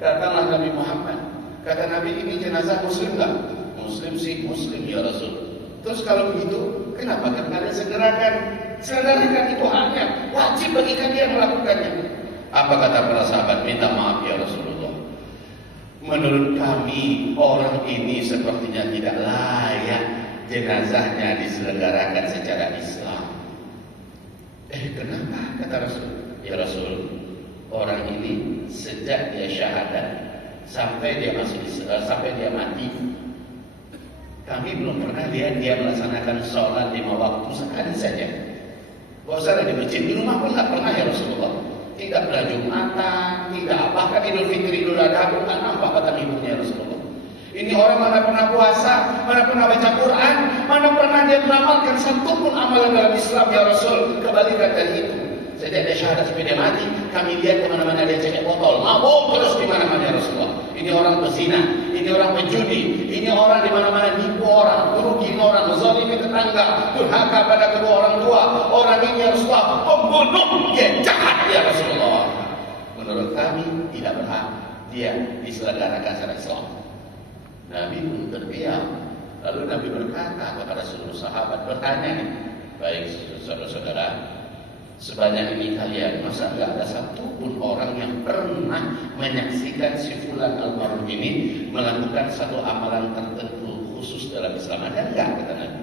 Datanglah Nabi Muhammad. Kata Nabi, ini jenazah muslim gak? Muslim sih, muslim ya Rasul. Terus kalau begitu, kenapa kalian segerakan? Segerakan itu haknya, wajib bagi kalian melakukannya. Apa kata para sahabat? Minta maaf ya Rasulullah. Menurut kami, orang ini sepertinya tidak layak jenazahnya diselenggarakan secara Islam. Kenapa? Kata Rasul. Ya Rasul, orang ini sejak dia syahadat sampai dia mati Kami belum pernah lihat dia melaksanakan sholat 5 waktu sekali saja. Bosan di masjid, di rumah pun nggak pernah ya Rasulullah. Tidak pernah Jumatan, tidak apa, bahkan Idul Fitri, Idul Adha pun nggak nampak kata ibunya Rasulullah. Ini orang mana pernah puasa, mana pernah baca Quran, mana pernah dia mengamalkan satu pun amalan dalam Islam ya Rasul. Kebalikan dari itu. Jadi ada syahadat sampai dia mati, kami lihat kemana-mana dia cek botol, mabuk terus di mana-mana ya Rasulullah. Ini orang berzina, ini orang penjudi, ini orang di mana-mana nipu orang, merugikan orang, menzalimi tetangga, durhaka pada kedua orang tua. Orang ini ya Rasulullah pembunuh, dia jahat ya Rasulullah. Menurut kami tidak berhak dia diselenggarakan secara Islam. Nabi pun terdiam. Lalu Nabi berkata kepada seluruh sahabat, bertanya nih, baik saudara-saudara, sebanyak ini kalian, masa enggak ada satu pun orang yang pernah menyaksikan si fulan almarhum ini melakukan satu amalan tertentu khusus dalam Islam? Ada enggak? Kata Nabi.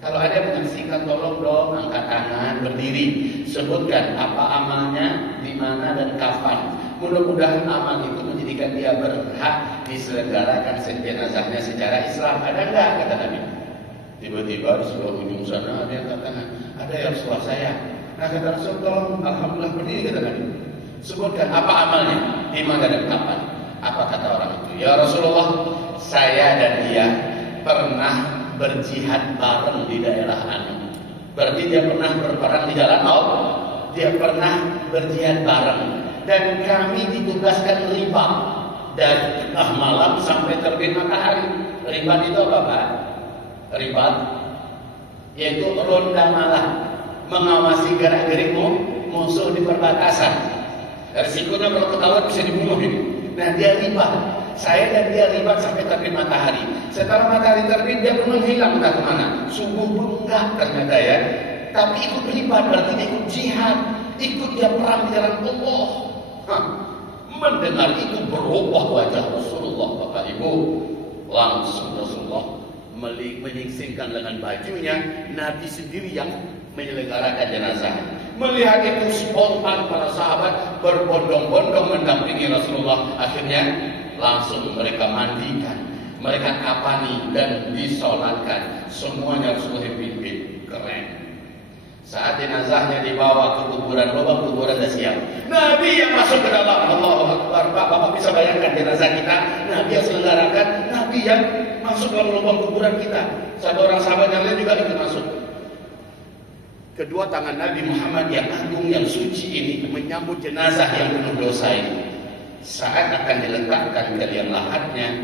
Kalau ada yang menyaksikan, tolong dong angkat tangan, berdiri, sebutkan apa amalnya, di mana dan kapan. Mudah-mudahan amal itu menjadikan dia berhak diselenggarakan jenazahnya secara Islam. Ada enggak? Kata Nabi. Tiba-tiba di sebelah ujung sana ada yang katakan, ada yang Rasulullah saya. Nah kata Rasul, tolong alhamdulillah berdiri kata Nabi. Sebutkan apa amalnya, di mana dan kapan. Apa kata orang itu? Ya Rasulullah, saya dan dia pernah berjihad bareng di daerah Anu. Berarti dia pernah berperang di jalan Allah. Dia pernah berjihad bareng. Dan kami ditugaskan riba dari tengah malam sampai terbit matahari. Ribat itu apa Pak? Ribat yaitu ronda malam, mengawasi gerak-gerik musuh di perbatasan. Risikonya kalau ketahuan bisa dibunuh ini. Nah dia ribat. Saya dan dia ribat sampai terbit matahari. Setelah matahari terbit dia pun menghilang entah kemana. Subuh pun enggak ternyata ya. Tapi ikut ribat berarti dia ikut jihad, ikut dia perang di jalan Allah. Mendengar itu berubah wajah Rasulullah, Bapak Ibu. Langsung Rasulullah menyingsingkan lengan bajunya. Nabi sendiri yang menyelenggarakan jenazah. Melihat itu spontan para sahabat berbondong-bondong mendampingi Rasulullah. Akhirnya langsung mereka mandikan, mereka kapani dan disolatkan. Semuanya Rasulullah pimpin. Keren. Saat jenazahnya dibawa ke kuburan, lubang kuburan sudah siap. Nabi yang masuk ke dalam. Allahu Akbar. Bapak bisa bayangkan jenazah kita, Nabi yang selenggarakan, Nabi yang masuk ke lubang kuburan kita. Satu orang sahabat yang lain juga ikut masuk. Kedua tangan Nabi Muhammad yang agung, yang suci ini menyambut jenazah yang penuh dosa ini. Saat akan diletakkan ke liang lahatnya,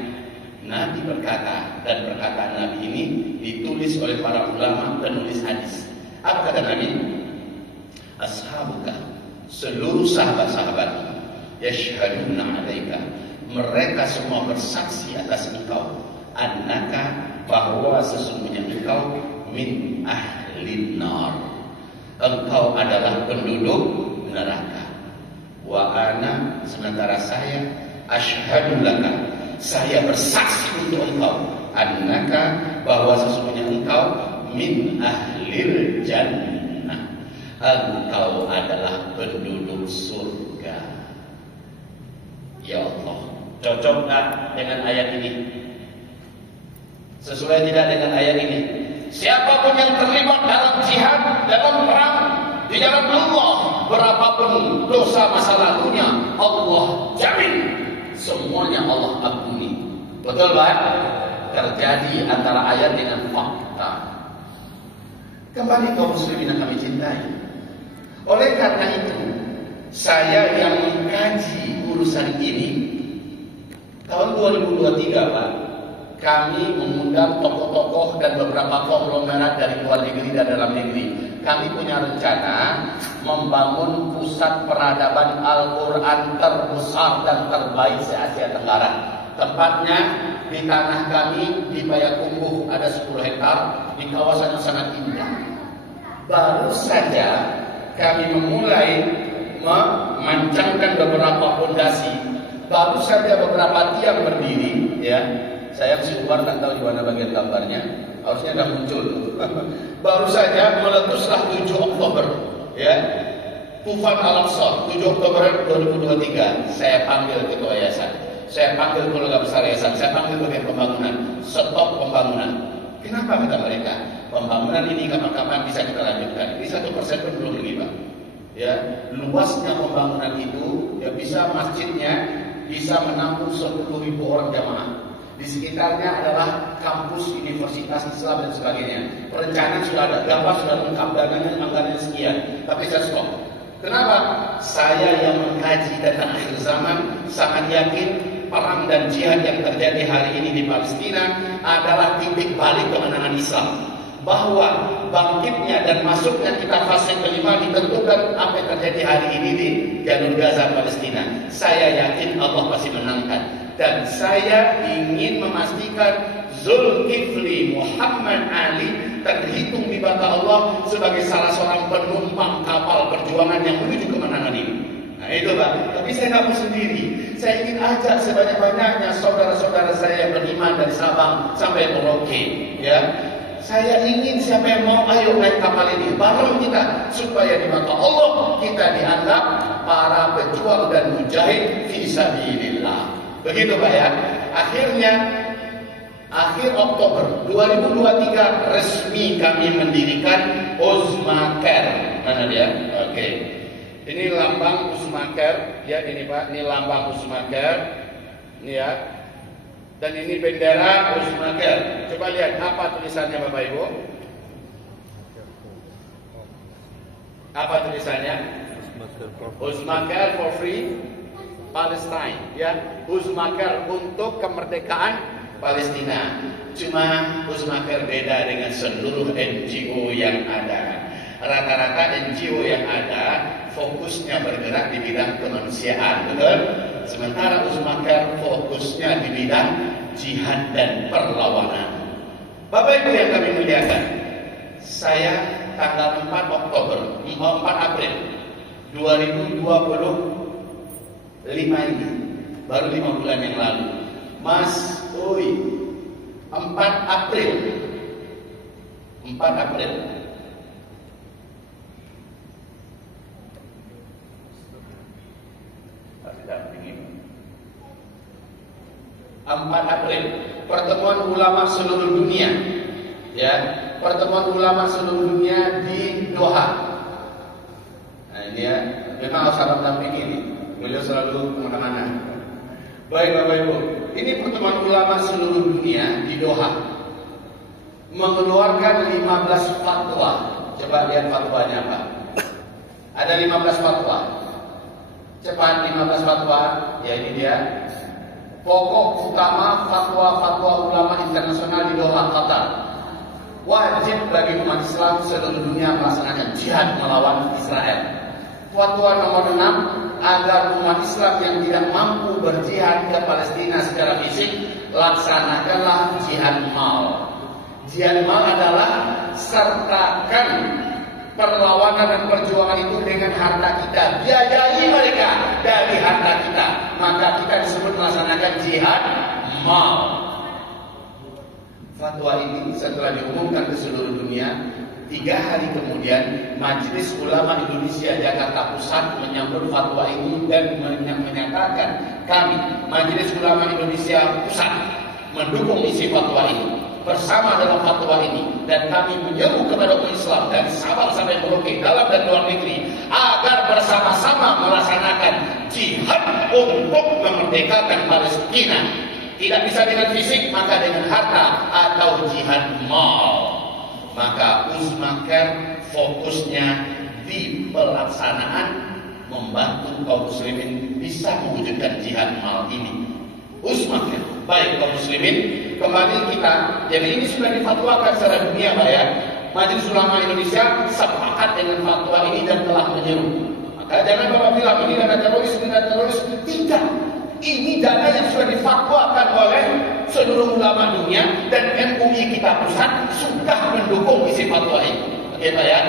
Nabi berkata, dan perkataan Nabi ini ditulis oleh para ulama penulis hadis. Apa kata Nabi? Ashabuka, seluruh sahabat-sahabat, yashhaduna alaika, mereka semua bersaksi atas engkau, annaka, bahwa sesungguhnya engkau min ahlin nar, engkau adalah penduduk neraka. Wa ana, sementara saya, asyhadu laka, saya bersaksi untuk engkau, annaka, bahwa sesungguhnya engkau min ahlil jannah, engkau adalah penduduk surga. Ya Allah, cocok tak dengan ayat ini? Sesuai tidak dengan ayat ini? Siapapun yang terlibat dalam jihad, dalam perang di jalan Allah, berapapun dosa masa lalunya, Allah jamin semuanya Allah ampuni. Betul Pak? Terjadi antara ayat dengan fakta. Kembali kaum muslimin yang kami cintai. Oleh karena itu, saya yang mengkaji urusan ini tahun 2023 Pak, kami mengundang tokoh-tokoh dan beberapa konglomerat dari luar negeri dan dalam negeri. Kami punya rencana membangun pusat peradaban Al-Quran terbesar dan terbaik se-Asia Tenggara. Tempatnya di tanah kami di Payakumbuh, ada 10 hektar di kawasan yang sangat indah. Baru saja kami memulai memancangkan beberapa fondasi. Baru saja beberapa tiang berdiri, ya. Saya si Umar tak tahu di mana bagian gambarnya. Harusnya sudah muncul. Baru saja meletuslah 7 Oktober, ya. Tufan Al-Aqsa 7 Oktober 2023. Saya panggil ketua yayasan. Saya panggil keluarga besar yayasan, saya panggil bagian pembangunan, stop pembangunan. Kenapa kata mereka? Pembangunan ini kapan-kapan bisa kita lanjutkan. Ini 1% pun belum lagi, Pak. Ya, luasnya pembangunan itu ya bisa masjidnya bisa menampung 10.000 orang jamaah. Di sekitarnya adalah kampus, universitas Islam dan sebagainya. Perencanaan sudah ada, gambar sudah lengkap, anggarannya sekian. Tapi saya stop. Kenapa? Saya yang mengkaji tentang akhir zaman sangat yakin perang dan jihad yang terjadi hari ini di Palestina adalah titik balik kemenangan Islam. Bahwa bangkitnya dan masuknya kita fase kelima ditentukan apa yang terjadi hari ini di jalur Gaza Palestina. Saya yakin Allah pasti menangkan. Dan saya ingin memastikan Zulkifli Muhammad Ali terhitung di mata Allah sebagai salah seorang penumpang kapal perjuangan yang menuju kemenangan ini. Nah itu Pak, tapi saya nggak mau sendiri. Saya ingin ajak sebanyak-banyaknya saudara-saudara saya yang beriman dari Sabang sampai Merauke, ya. Saya ingin siapa yang mau ayo naik kapal ini bareng kita supaya di mata Allah kita dianggap para pejuang dan mujahid fi sabilillah. Begitu Pak ya. Akhirnya akhir Oktober 2023 resmi kami mendirikan Uzmaker. Mana dia? Oke. Ini lambang Uzmaker ya, ini Pak, ini lambang Uzmaker. Ini ya. Dan ini bendera Uzmaker. Coba lihat apa tulisannya Bapak Ibu? Apa tulisannya? Uzmaker for free Palestine, ya. Uzmaker untuk kemerdekaan Palestina. Cuma Uzmaker beda dengan seluruh NGO yang ada. Rata-rata NGO yang ada fokusnya bergerak di bidang kemanusiaan, betul? Sementara Uzmaker fokusnya di bidang jihad dan perlawanan. Bapak Ibu yang kami muliakan, saya tanggal 4 April 2025 ini, baru 5 bulan yang lalu, Mas Oi, 4 April pertemuan ulama seluruh dunia, ya, pertemuan ulama seluruh dunia di Doha. Nah ini ya, memang harus ada pendamping ini. Beliau selalu kemana-mana. Baik Bapak Ibu, ini pertemuan ulama seluruh dunia di Doha mengeluarkan 15 fatwa. Coba lihat fatwanya Pak. Ada 15 fatwa. Cepat 15 fatwa. Ya ini dia. Pokok utama fatwa-fatwa ulama internasional di Doha, Qatar. Wajib bagi umat Islam seluruh dunia melaksanakan jihad melawan Israel. Fatwa nomor 6, agar umat Islam yang tidak mampu berjihad ke Palestina secara fisik, laksanakanlah jihad mal. Jihad mal adalah sertakan perlawanan dan perjuangan itu dengan harta kita, biayai mereka dari harta kita, maka kita disebut melaksanakan jihad mal. Fatwa ini setelah diumumkan ke seluruh dunia, 3 hari kemudian Majelis Ulama Indonesia Jakarta Pusat menyambut fatwa ini dan menyatakan kami Majelis Ulama Indonesia Pusat mendukung isi fatwa ini bersama dalam fatwa ini, dan kami menyeru kepada umat Islam dari Sabang sampai Merauke, dalam dan luar negeri, agar bersama-sama melaksanakan jihad untuk memerdekakan Palestina. Tidak bisa dengan fisik, maka dengan harta atau jihad mal. Maka Uzmaker fokusnya di pelaksanaan membantu kaum muslimin bisa mewujudkan jihad mal ini. Uzmaker, baik kaum muslimin, kembali kita, jadi ini sudah difatwakan secara dunia Pak ya. Majelis Ulama Indonesia sepakat dengan fatwa ini dan telah menyeru. Maka jangan Bapak bilang ini dana teroris, tidak. Ini dana yang sudah difatwakan oleh seluruh ulama dunia, dan MUI kita pusat sudah mendukung isi fatwa ini. Oke Pak ya.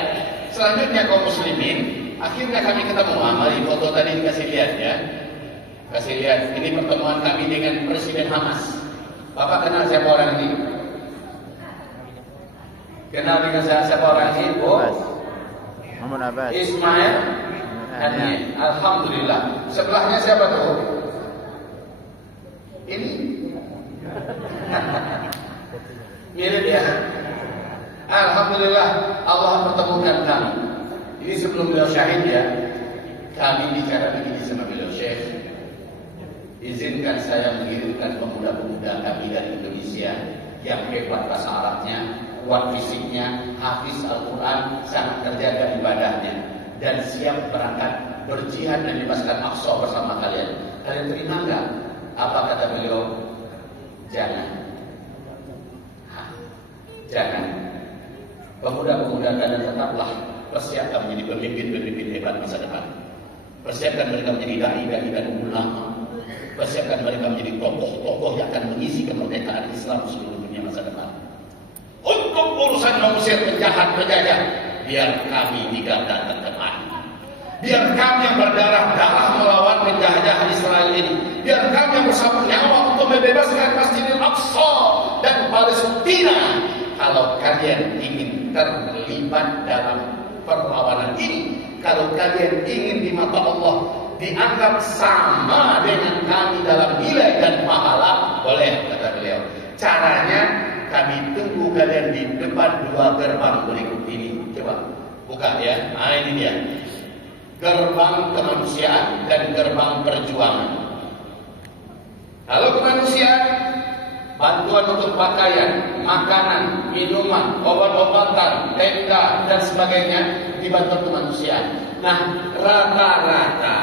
Selanjutnya kaum muslimin, akhirnya kami ketemu. Mari foto tadi dikasih lihat ya. Kasih lihat, ini pertemuan kami dengan Presiden Hamas. Bapak kenal siapa orang ini? Kenal dengan siapa orang ini? Oh, Muhammad Abbas. Ismail Haniyeh. Alhamdulillah. Sebelahnya siapa tuh? Mirip ya. Alhamdulillah Allah pertemukan kami. Ini sebelum beliau syahid ya. Kami bicara begini sama beliau, Syekh. Izinkan saya mengirimkan pemuda-pemuda kami dari Indonesia yang hebat bahasa Arabnya, kuat fisiknya, hafiz Al-Quran, sangat terjaga ibadahnya, dan siap berangkat berjihad dan bebaskan Aqsa bersama kalian. Kalian terima enggak? Apa kata beliau? Jangan. Jangan. Pemuda-pemuda kalian tetaplah persiapkan menjadi pemimpin-pemimpin hebat masa depan. Persiapkan mereka menjadi dai-dai dan ulama. Persiapkan mereka menjadi tokoh-tokoh yang akan mengisi kemerdekaan Islam seluruh dunia masa depan. Untuk urusan mengusir penjahat-penjajah, biar kami di garda terdepan. Biar kami yang berdarah-darah melawan penjajah Israel ini. Biar kami yang bersama nyawa untuk membebaskan Masjidil Aqsa dan Palestina. Kalau kalian ingin terlibat dalam perlawanan ini, kalau kalian ingin di mata Allah dianggap sama dengan kami dalam nilai dan pahala, boleh, kata beliau. Caranya kami tunggu kalian di depan dua gerbang berikut ini. Coba buka ya. Nah ini dia. Gerbang kemanusiaan dan gerbang perjuangan. Kalau kemanusiaan, bantuan untuk pakaian, makanan, minuman, obat-obatan, tenda dan sebagainya dibantu kemanusiaan. Nah, rata-rata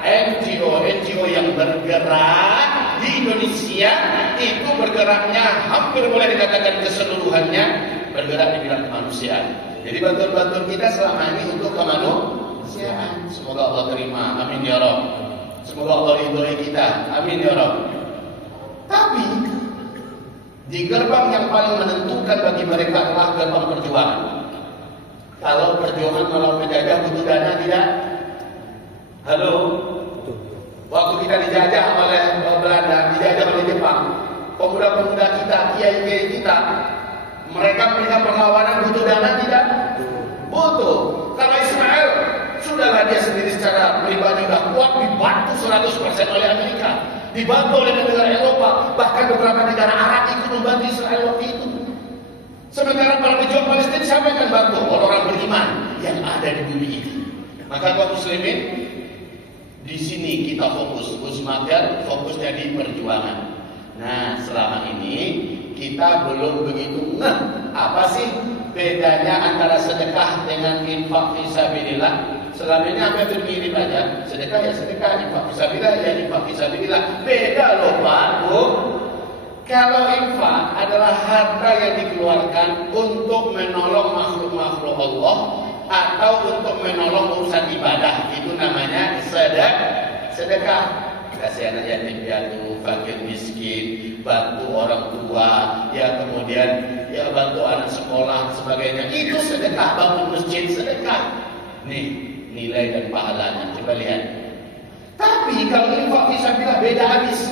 NGO yang bergerak di Indonesia itu bergeraknya hampir boleh dikatakan keseluruhannya bergerak di bidang kemanusiaan. Jadi bantuan-bantuan kita selama ini untuk kemanusiaan. Semoga Allah terima, amin ya Rabb. Semoga Allah ridhoi kita, amin ya Rabb. Tapi di gerbang yang paling menentukan bagi mereka adalah gerbang perjuangan. Kalau perjuangan melawan penjajah butuh dana tidak? Halo? Waktu kita dijajah oleh Belanda, dijajah oleh Jepang, pemuda-pemuda kita, kiai-kiai kita, mereka berikan perlawanan butuh dana tidak? Butuh. Kalau Israel, sudahlah dia sendiri secara pribadi sudah kuat, dibantu 100% oleh Amerika, dibantu oleh negara Eropa, bahkan beberapa negara Arab ikut membantu Israel waktu itu. Sementara para pejuang Palestina siapa yang akan bantu? Orang-orang beriman yang ada di bumi ini. Maka kaum muslimin, di sini kita fokus, Usmagar fokusnya di perjuangan. Nah, selama ini kita belum begitu ngeh apa sih bedanya antara sedekah dengan infak fisabilillah. Selama ini hampir mirip aja. Sedekah ya sedekah, infak fisabilillah ya infak fisabilillah. Beda loh Pak, Bu. Kalau infak adalah harta yang dikeluarkan untuk menolong makhluk-makhluk Allah atau untuk menolong urusan ibadah, itu namanya sedekah. Kasih anak yatim piatu, fakir miskin, bantu orang tua, ya kemudian ya bantu anak sekolah sebagainya. Itu sedekah, bangun masjid sedekah. Nih nilai dan pahalanya, coba lihat. Tapi kalau infak fisabilillah beda habis.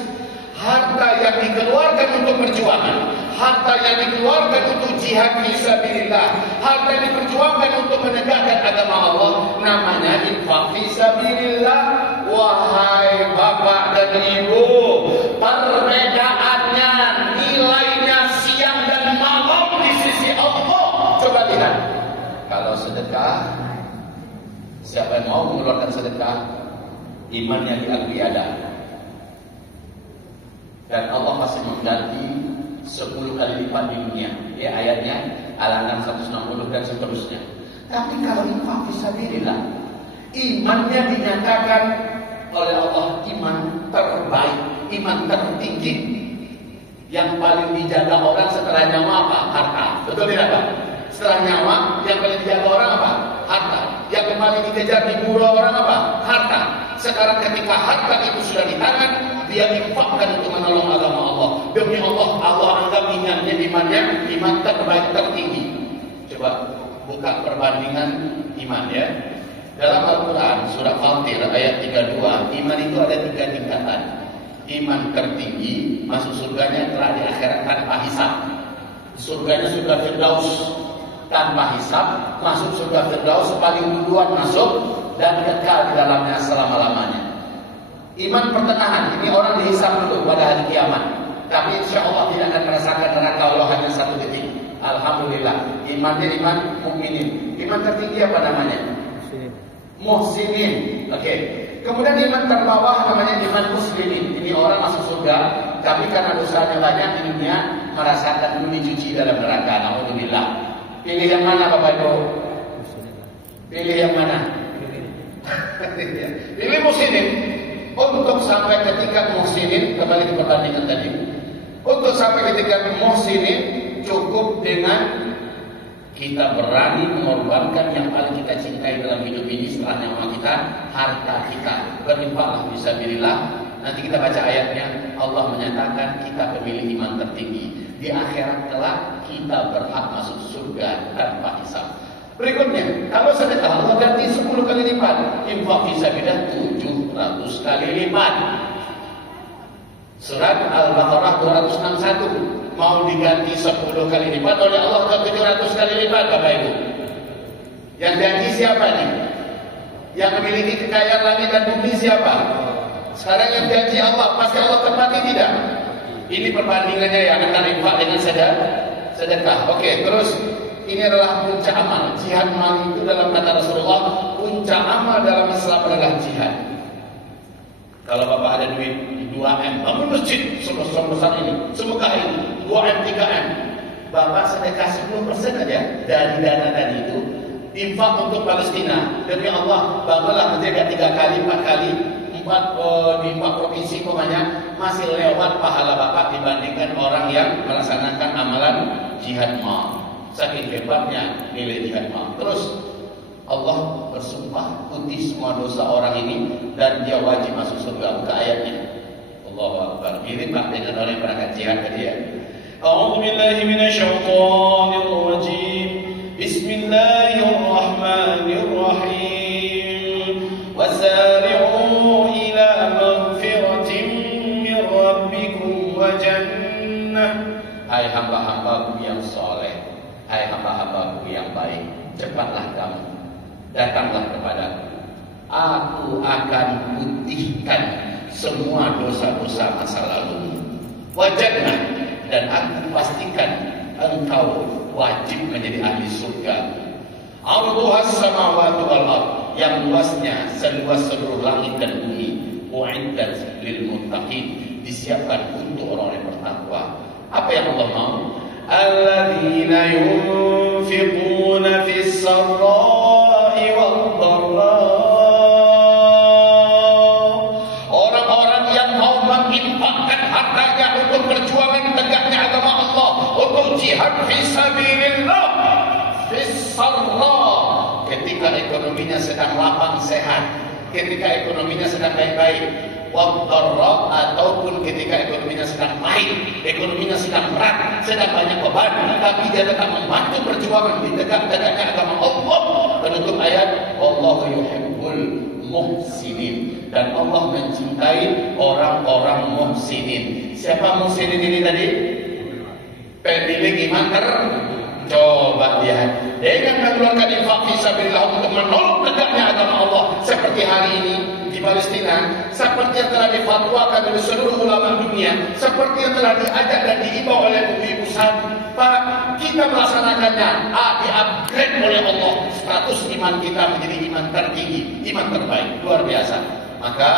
Harta yang dikeluarkan untuk perjuangan, harta yang dikeluarkan untuk jihad fisabilillah, harta yang diperjuangkan untuk menegakkan agama Allah, namanya infak fisabilillah. Wahai bapak dan ibu, perbedaannya nilainya siang dan malam di sisi Allah. Coba lihat. Kalau sedekah, siapa yang mau mengeluarkan sedekah, imannya diakui ada. Dan Allah pasti mengganti 10 kali lipat di dunia. Ya ayatnya Al-An'am 160 dan seterusnya. Tapi kalau infak fisabilillah, imannya dinyatakan oleh Allah iman terbaik, iman tertinggi. Yang paling dijaga orang setelah nyawa apa? Harta. Betul tidak Pak? Setelah nyawa yang paling dijaga orang apa? Harta. Yang paling dikejar diburu orang apa? Harta. Sekarang ketika harta itu sudah di tangan, dia infakkan untuk menolong agama Allah. Demi Allah, Allah anggap imannya iman terbaik tertinggi. Coba buka perbandingan iman ya. Dalam Al-Quran surah Fatir ayat 32, iman itu ada 3 tingkatan. Iman tertinggi masuk surganya telah di akhirat tanpa hisab. Surganya surga Firdaus tanpa hisab, masuk surga Firdaus paling duluan masuk dan kekal di dalamnya selama-lamanya. Iman pertengahan, ini orang dihisab dulu pada hari kiamat. Tapi insya Allah tidak akan merasakan neraka Allah hanya 1 detik. Alhamdulillah. Imannya iman mukminin. Iman tertinggi apa namanya? Muhsinin. Oke. Kemudian iman terbawah namanya iman muslimin. Ini orang masuk surga, tapi karena dosanya banyak, hidupnya merasakan dulu dicuci dalam neraka. Alhamdulillah. Pilih yang mana Bapak Ibu? Pilih yang mana? Pilih muslimin. Untuk sampai ke tingkat muhsinin, kembali ke pertandingan tadi. Untuk sampai ke tingkat muhsinin, cukup dengan kita berani mengorbankan yang paling kita cintai dalam hidup ini setelah nyawa kita, harta kita. Berinfaklah fisabilillah. Nanti kita baca ayatnya. Allah menyatakan kita pemilih iman tertinggi. Di akhirat kelak kita berhak masuk surga tanpa hisab. Berikutnya, kalau sedekah Allah ganti 10 kali lipat. Infak fisabilillah 700 kali lipat. Surat Al-Baqarah 261. Mau diganti 10 kali lipat oleh Allah ke 700 kali lipat, Bapak Ibu. Yang janji siapa nih? Yang memiliki kekayaan langit dan bumi siapa? Sekarang yang janji Allah, pasti Allah tepati tidak? Ini perbandingannya ya antara infak dengan sedekah. Oke, terus ini adalah puncak amal. Jihad mal itu dalam kata Rasulullah, puncak amal dalam Islam adalah jihad. Kalau Bapak ada duit 2M, bangun masjid sebesar ini, semegah ini, 2M, 3M. Bapak sedekah 10% aja dari dana tadi itu, infak untuk Palestina. Demi Allah, bangunlah menjaga 3 kali, 4 kali, di 4 provinsi pokoknya masih lewat pahala Bapak dibandingkan orang yang melaksanakan amalan jihad mal. Saking hebatnya nilai jihad mal. Terus Allah bersumpah putih semua dosa orang ini dan dia wajib masuk surga. Buka ayatnya. Allahu Akbar. Mirip Pak dengan orang yang berangkat jihad tadi ya. A'udzu billahi minasyaitonir rajim. Bismillahirrahmanirrahim. Wasari'u ila maghfiratin min rabbikum wa jannah. Hai hamba-hambaku yang saleh, hai hamba-hambaku yang baik, cepatlah kamu datanglah kepadaku. Aku akan putihkan semua dosa-dosa masa lalu. Wajiblah, dan aku pastikan engkau wajib menjadi ahli surga. Arduhas samawati wal ardh, yang luasnya seluas seluruh langit dan bumi. U'iddat lil muttaqin, disiapkan untuk orang yang bertakwa. Apa yang Allah mau? Alladzina yunfiquna fis sarra'i wad dharra, orang-orang yang mau menginfakkan hartanya untuk perjuangan tegaknya agama Allah, untuk jihad fisabilillah fis sarra, ketika ekonominya sedang lapang sehat, ketika ekonominya sedang baik-baik, wad dharra, ataupun ketika ekonominya sedang pahit, ekonominya sedang berat, sedang banyak beban, tapi dia tetap membantu perjuangan di tegak-tegaknya agama Allah. Penutup ayat, wallahu yuhibbul muhsinin, dan Allah mencintai orang-orang muhsinin. Siapa muhsinin ini tadi? Pemilik iman coba lihat, dengan mengeluarkan infak fisabilillah untuk menolong tegaknya agama Allah, seperti hari ini di Palestina, seperti yang telah difatwakan oleh seluruh ulama dunia, seperti yang telah diajak dan diimbau oleh MUI pusat. Pak, kita melaksanakannya, di-upgrade oleh Allah, status iman kita menjadi iman tertinggi, iman terbaik, luar biasa. Maka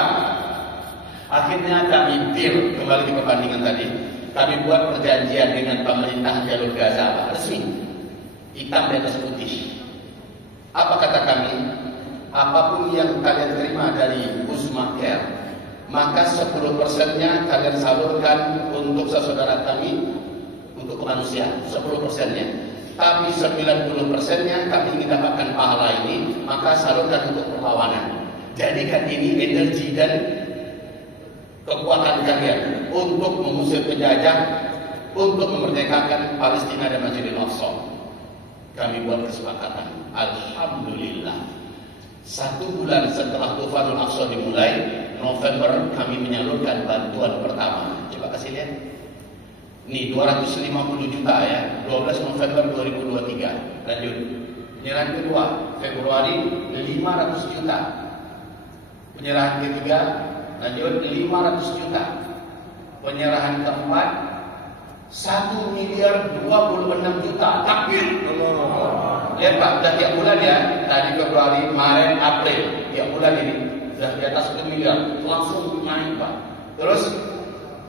akhirnya kami deal, kembali ke perbandingan tadi, kami buat perjanjian dengan pemerintah jalur Gaza, resmi, hitam di atas putih. Apa kata kami? Apapun yang kalian terima dari Uzma-Care, maka 10%-nya kalian salurkan untuk saudara kami, untuk kemanusiaan, 10%-nya. Tapi 90%-nya kami ingin dapatkan pahala ini, maka salurkan untuk perlawanan. Jadikan ini energi dan kekuatan kalian untuk mengusir penjajah, untuk memerdekakan Palestina dan Masjidil Aqsa. Kami buat kesepakatan. Alhamdulillah, 1 bulan setelah Tufanul Aqsa dimulai, November, kami menyalurkan bantuan pertama. Coba kasih lihat. Nih 250 juta ya, 12 November 2023. Lanjut. Penyerahan kedua, Februari 500 juta. Penyerahan ketiga, lanjut 500 juta. Penyerahan keempat 1.026.000.000. Takbir. Lihat Pak, sudah tiap bulan ya. Tadi Februari, Maret, April, tiap bulan ini sudah di atas 1 miliar. Langsung naik Pak. Terus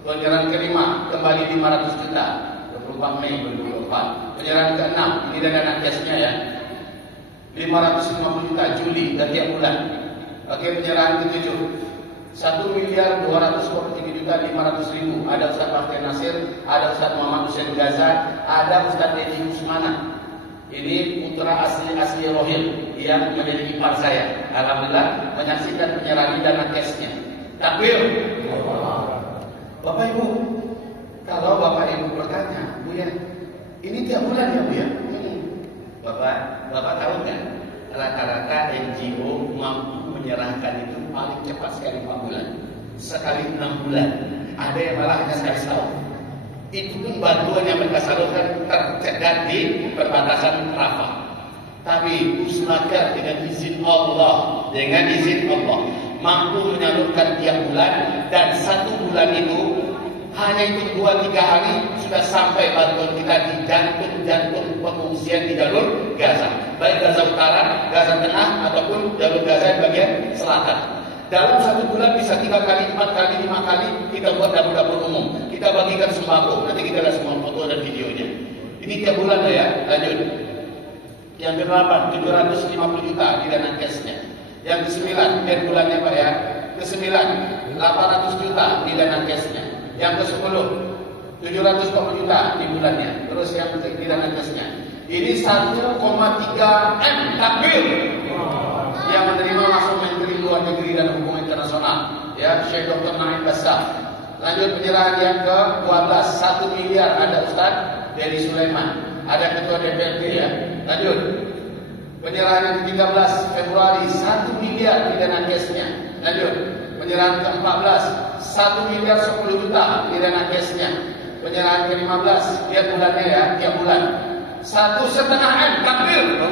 penyerahan kelima kembali 500 juta. 24 Mei 2024. Penyerahan keenam, ini dana cashnya ya. 550 juta Juli dan tiap bulan. Oke, penyerahan ketujuh 1.223.500.000. Ada Ustaz Bakti Nasir, ada Ustaz Muhammad Hussein Gaza, ada Ustaz Edi Usmana. Ini putra asli Rohil yang menjadi ipar saya. Alhamdulillah menyaksikan penyerahan dana cashnya. Takbir. Bapak Ibu, kalau Bapak Ibu bertanya, Bu ya, ini tiap bulan ya Bu ya? Bapak tahu kan? Rata-rata NGO mampu menyerahkan itu paling cepat sekali 4 bulan, sekali 6 bulan. Ada yang malah hanya sekali setahun. Itu pun bantuan yang mereka salurkan tercegat di perbatasan Rafah. Tapi Husnaka dengan izin Allah, mampu menyalurkan tiap bulan, dan 1 bulan itu hanya itu 2-3 hari sudah sampai bantuan kita di jantung pengungsian di jalur Gaza, baik Gaza Utara, Gaza Tengah, ataupun jalur Gaza bagian selatan. Dalam 1 bulan bisa 3 kali, 4 kali, 5 kali kita buat dapur-dapur umum. Kita bagikan sembako. Nanti kita lihat semua foto dan videonya. Ini tiap bulan ya. Lanjut. Yang ke-8 750 juta di dana cashnya. Yang ke-9 tiap bulannya Pak ya. Ke-9 800 juta di dana cashnya. Yang ke-10 740 juta di bulannya. Terus yang di dana cashnya. Ini 1,3 M. Takbir. Yang menerima langsung Menteri Luar Negeri dan Hubungan Internasional ya, Syekh Dr. Naim Bassam. Lanjut penyerahan yang ke-12 1 miliar, ada Ustaz Dedi Sulaiman, ada Ketua DPRD ya. Lanjut penyerahan yang ke-13 Februari 1 miliar di dana cashnya. Lanjut penyerahan ke-14 1 miliar 10 juta di dana cashnya. Penyerahan ke-15 tiap bulannya ya, tiap bulan 1,5 M. Takbir.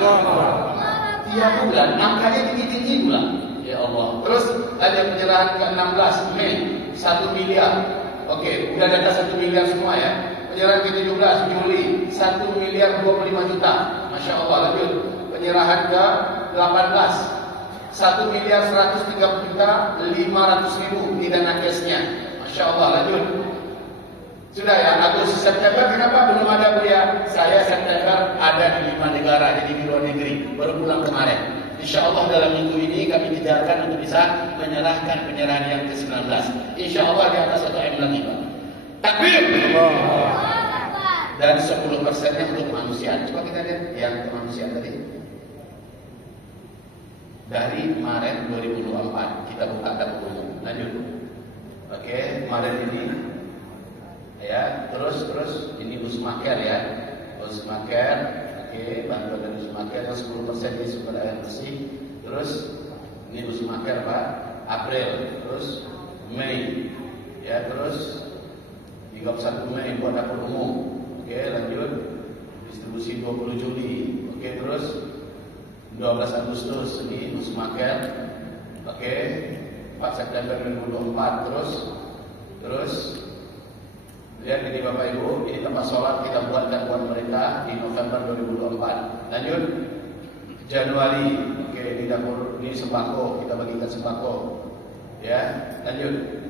Tiap bulan angkanya tinggi-tinggi pula. Ya Allah. Terus ada penyerahan ke-16 Mei 1 miliar. Oke, udah data 1 miliar semua ya. Penyerahan ke-17 Juli 1 miliar 25 juta. Masya Allah. Lanjut penyerahan ke-18 1 miliar 130 juta 500.000 di dana cashnya. Masya Allah. Lanjut. Sudah ya, Agustus September kenapa belum ada Bu ya? Saya September ada di 5 negara, jadi di luar negeri, baru pulang kemarin. Insya Allah dalam minggu ini kami kejarkan untuk bisa menyerahkan penyerahan yang ke-19. Insya Allah di atas 1 M lagi Pak. Takbir. Dan 10%-nya untuk kemanusiaan. Coba kita lihat yang kemanusiaan tadi. Dari Maret 2024 kita buka dapur umum. Lanjut. Oke, Maret ini ya, terus ini Husmaker ya, Husmaker, oke, bantuan dari Husmaker 10% ini sumber air bersih. Terus ini Husmaker Pak, April, terus Mei, ya, terus 31 Mei buat dapur umum, oke, lanjut distribusi 20 Juli, oke, terus 12 Agustus ini Husmaker, oke, 4 September 2024, terus lihat ini Bapak Ibu, ini tempat sholat kita buatkan buat mereka di November 2024. Lanjut Januari, oke, ini dapur, ini sembako, kita bagikan sembako. Ya, lanjut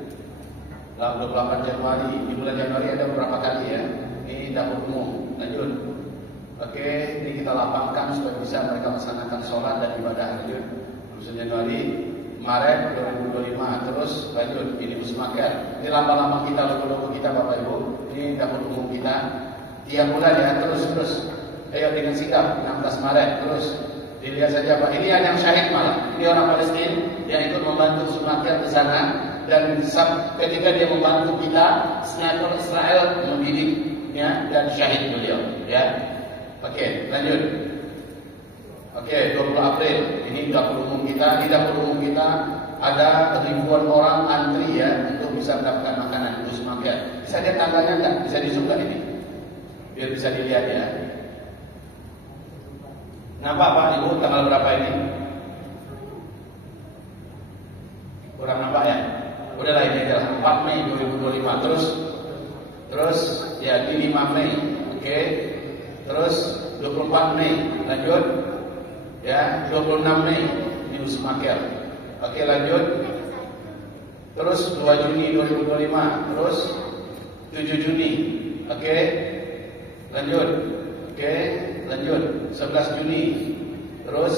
28 Januari, di bulan Januari ada beberapa kali ya. Ini dapur umum. Lanjut. Oke, ini kita lapangkan supaya bisa mereka melaksanakan sholat dan ibadah. Lanjut. Bulan Januari, Maret 2025, terus lanjut ini Husmaker. Ini lambang-lambang kita, logo-logo kita Bapak Ibu. Ini dapur umum kita. Tiap bulan ya, terus. Ayo dengan sikap 16 Maret, terus dilihat saja Pak. Ini yang syahid malah. Ini orang Palestina yang ikut membantu Husmaker di sana, dan ketika dia membantu kita, sniper Israel membidik ya, dan syahid beliau ya. Oke, lanjut. Oke, 20 April ini dapur umum kita. Di dapur umum kita ada ribuan orang antri ya untuk bisa mendapatkan makanan Husmaker. Bisa lihat tanggalnya enggak? Bisa di-zoom kan ini? Biar bisa dilihat ya. Nampak Pak Ibu tanggal berapa ini? Kurang nampak ya? Udahlah ini adalah 4 Mei 2025. Terus ya di 5 Mei. Oke. Terus 24 Mei lanjut. Ya, 26 Mei di Usmaker. Oke, lanjut. Terus 2 Juni 2025. Terus 7 Juni. Oke. Lanjut. Oke, lanjut. 11 Juni. Terus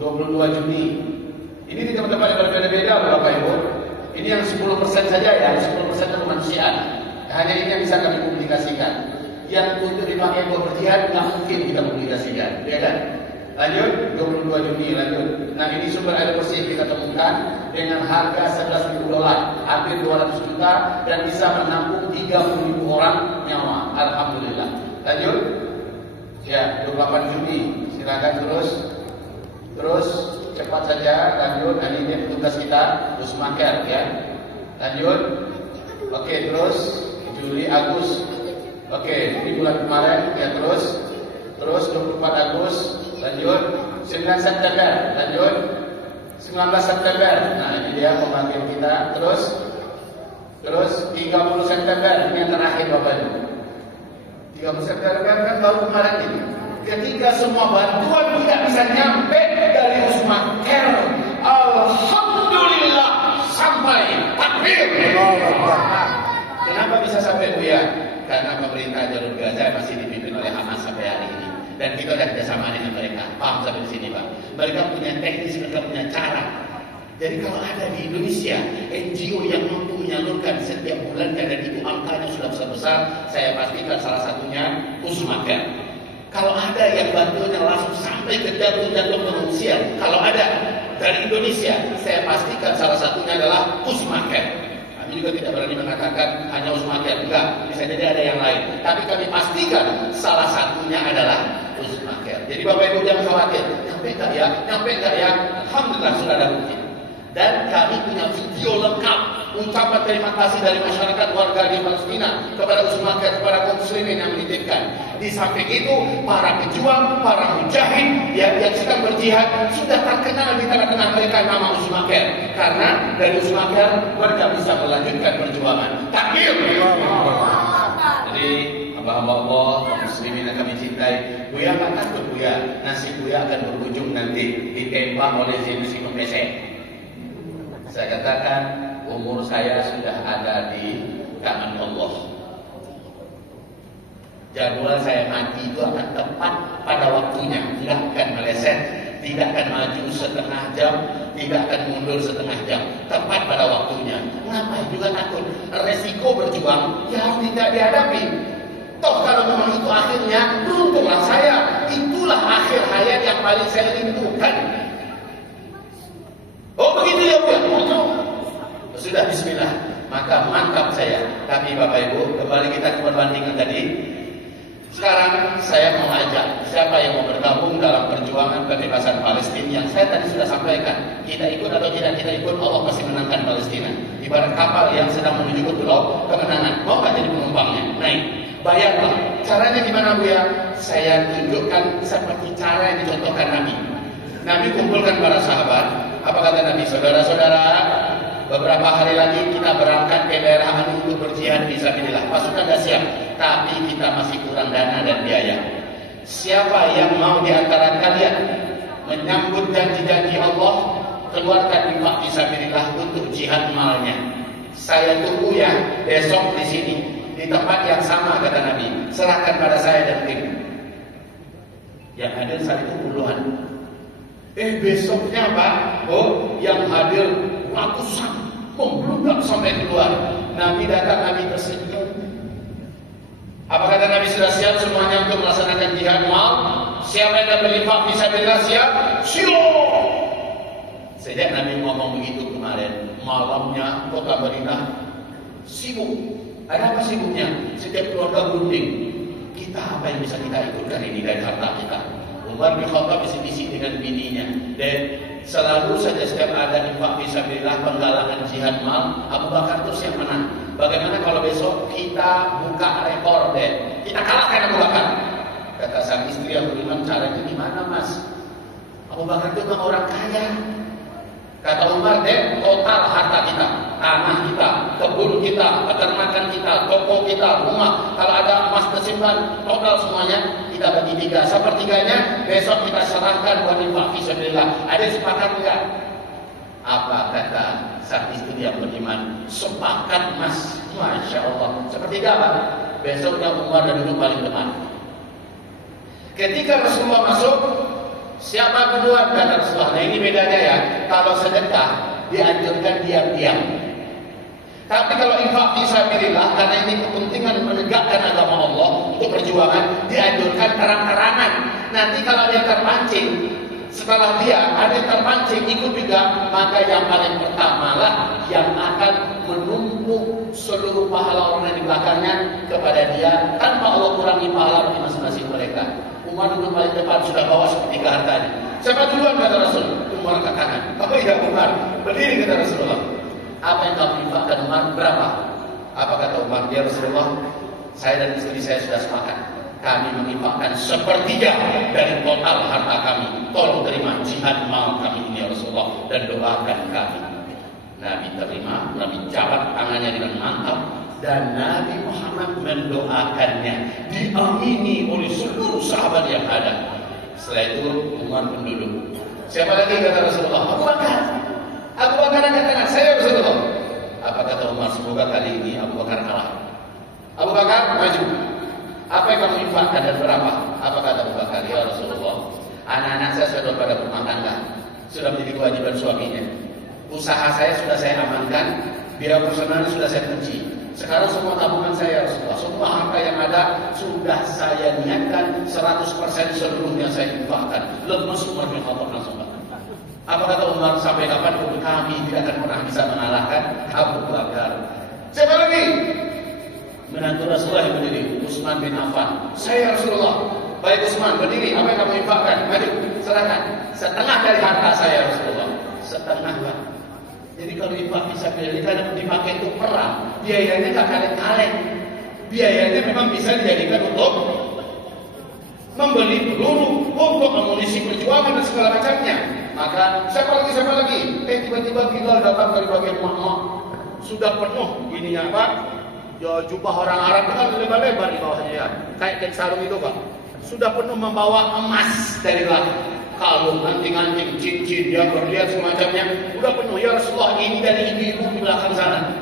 22 Juni. Ini di tempat-tempat yang berbeda-beda Bapak Ibu. Ini yang 10% saja ya, 10% kemanusiaan. Hanya ini yang bisa kami publikasikan. Yang untuk dipakai buat berjihad nggak mungkin kita publikasikan, ya kan? Lanjut, 22 Juni lanjut. Nah ini sumber air bersih kita temukan dengan harga $11.000, hampir 200 juta dan bisa menampung 30.000 orang nyawa. Alhamdulillah. Lanjut, ya 28 Juni. Silakan terus cepat saja lanjut. Nah, ini tugas kita Usmaker ya. Lanjut. Oke, terus Juli Agustus. Oke, ini bulan kemarin ya terus 24 Agustus lanjut 9 September lanjut 19 September. Nah, ini dia pembagian kita. Terus 30 September ini yang terakhir Bapak Ibu. 30 September kan baru kemarin ini. Ketika semua bantuan tidak bisa nyampe dari Usmaker, alhamdulillah sampai takbir. Kenapa bisa sampai Bu ya? Karena pemerintah Jalur Gaza masih dipimpin oleh Hamas sampai hari ini. Dan kita ada kerjasama dengan mereka. Paham sampai di sini Pak? Mereka punya teknis, mereka punya cara. Jadi kalau ada di Indonesia NGO yang mampu menyalurkan setiap bulannya dan itu angkanya sudah besar-besar, saya pastikan salah satunya Usmaker. Kalau ada yang bantuannya langsung sampai ke jantung pengungsian, kalau ada dari Indonesia, saya pastikan salah satunya adalah Usmaker. Kami juga tidak berani mengatakan hanya Usmaker, enggak, bisa jadi ada yang lain. Tapi kami pastikan salah satunya adalah Usmaker. Jadi Bapak Ibu jangan khawatir, nyampe enggak ya? Alhamdulillah sudah ada bukti. Dan kami punya video lengkap ucapan terima kasih dari masyarakat warga di Palestina kepada Usmaker, kepada kaum muslimin yang menitipkan. Di samping itu, para pejuang, para mujahid yang sedang berjihad sudah terkenal di tengah-tengah mereka nama Usmaker. Karena dari Usmaker mereka bisa melanjutkan perjuangan. Takbir! Jadi hamba-hamba Allah, kaum muslimin yang kami cintai, Buya nggak takut Buya, nasib Buya akan berujung nanti ditembak oleh Zenus Ibn Pesek. Saya katakan umur saya sudah ada di tangan Allah. Jadwal saya mati itu akan tepat pada waktunya, tidak akan meleset, tidak akan maju setengah jam, tidak akan mundur setengah jam, tepat pada waktunya. Ngapain juga takut? Resiko berjuang ya harus tidak dihadapi. Toh kalau memang itu akhirnya, beruntunglah saya. Itulah akhir hayat yang paling saya rindukan. Oh begitu ya Bu? Sudah bismillah. Maka mantap saya. Tapi Bapak Ibu, kembali kita ke perbandingan tadi. Sekarang saya mau ajak siapa yang mau bergabung dalam perjuangan kebebasan Palestina yang saya tadi sudah sampaikan. Kita ikut atau tidak kita ikut, Allah pasti menangkan Palestina. Ibarat kapal yang sedang menuju ke pulau kemenangan. Mau nggak jadi penumpangnya? Naik. Bayarlah. Caranya gimana Bu ya? Saya tunjukkan seperti cara yang dicontohkan Nabi. Nabi kumpulkan para sahabat. Apa kata Nabi? Saudara-saudara, beberapa hari lagi kita berangkat ke daerah Anu untuk berjihad fisabilillah. Pasukan sudah siap, tapi kita masih kurang dana dan biaya. Siapa yang mau di antara kalian menyambut janji-janji Allah, keluarkan infak fisabilillah untuk jihad malnya. Saya tunggu ya besok di sini, di tempat yang sama kata Nabi. Serahkan pada saya dan tim. Yang hadir saat itu puluhan. Besoknya Pak, yang hadir ratusan membludak sampai keluar. Nabi datang, Nabi tersenyum. Apa kata Nabi? Sudah siap semuanya untuk melaksanakan jihad mal? Siapa yang akan berinfak fisabilillah siap? Siap. Sejak Nabi ngomong begitu kemarin, malamnya kota Madinah sibuk. Ada apa sibuknya? Setiap keluarga berunding. Kita apa yang bisa kita ikutkan ini dari harta kita? Umar bin Khattab bisik-bisik dengan bininya. Dan selalu saja setiap ada infak fisabilillah, penggalangan jihad mal, Abu Bakar terus yang menang. Bagaimana kalau besok kita buka rekor deh? Kita kalahkan Abu Bakar. Kata sang istri yang beriman, caranya gimana Mas? Abu Bakar itu memang orang kaya. Kata Umar, deh total harta kita tanah kita, kebun kita, peternakan kita, toko kita, rumah, kalau ada emas tersimpan, total semuanya kita bagi 3. Sepertiganya besok kita serahkan buat infak fisabilillah. Ada yang sepakat enggak? Apa kata sang istri yang beriman? Sepakat mas. Masya Allah. Sepertiga apa? Besoknya Umar dan duduk paling depan. Ketika Rasulullah masuk, siapa duluan? Kata Rasulullah. Nah ini bedanya ya. Kalau sedekah dianjurkan diam-diam. Tapi kalau infak fisabilillah, karena ini kepentingan menegakkan agama Allah untuk perjuangan, dianjurkan terang-terangan. Nanti kalau dia terpancing, setelah dia ada yang terpancing ikut juga, maka yang paling pertama lah yang akan menumpuk seluruh pahala orang yang di belakangnya kepada dia, tanpa Allah kurangi pahala bagi masing-masing mereka. Umar duduk paling depan, sudah bawa sepertiga hartanya. Siapa duluan? Kata Rasul. Umar angkat tangan. Oh iya Umar. Berdiri kata Rasulullah. Apa yang kamu infakkan Umar? Berapa? Apa kata Umar? Ya Rasulullah, saya dan istri saya sudah sepakat. Kami menginfakkan sepertiga dari total harta kami. Tolong terima jihad mal kami ini ya Rasulullah, dan doakan kami. Nabi terima, Nabi jabat tangannya dengan mantap, dan Nabi Muhammad mendoakannya, diamini oleh seluruh sahabat yang ada. Setelah itu Umar pun duduk. Siapa lagi kata Rasulullah? Abu Bakar. Abu Bakar angkat tangan, saya Rasulullah. Apa kata Umar? Semoga kali ini Abu Bakar kalah. Abu Bakar maju. Apa yang kamu infakkan dan berapa? Apa kata Abu Bakar? Ya Rasulullah, anak-anak saya sudah pada rumah tangga, sudah menjadi kewajiban suaminya. Usaha saya sudah saya amankan, biaya personal sudah saya kunci. Sekarang semua tabungan saya Rasulullah, semua harta yang ada sudah saya niatkan 100% seluruhnya saya infakkan. Lemas Umar bin Khattab langsung. Apa kata Umar? Sampai kapan pun kami tidak akan pernah bisa mengalahkan Abu Bakar. Siapa lagi? Menantu Rasulullah yang berdiri, Utsman bin Affan. Saya Rasulullah. Baik Utsman, berdiri. Apa yang kamu infakkan? Maju, serahkan. Setengah dari harta saya Rasulullah. Setengah lah. Jadi kalau infak fisabilillah kan dipakai untuk perang, biayanya tak kaleng-kaleng. Biayanya memang bisa dijadikan untuk membeli peluru, untuk amunisi perjuangan dan segala macamnya. Maka siapa lagi? Tiba-tiba kita datang dari bagian emak-emak. Sudah penuh ininya apa? Ya, jubah orang Arab itu kan lebar-lebar di bawahnya ya. Kayak sarung itu Pak. Sudah penuh membawa emas dari langit. Kalung, anting-anting, cincin, ya berlian semacamnya. Udah penuh. Ya Rasulullah, ini dari ibu-ibu di belakang sana.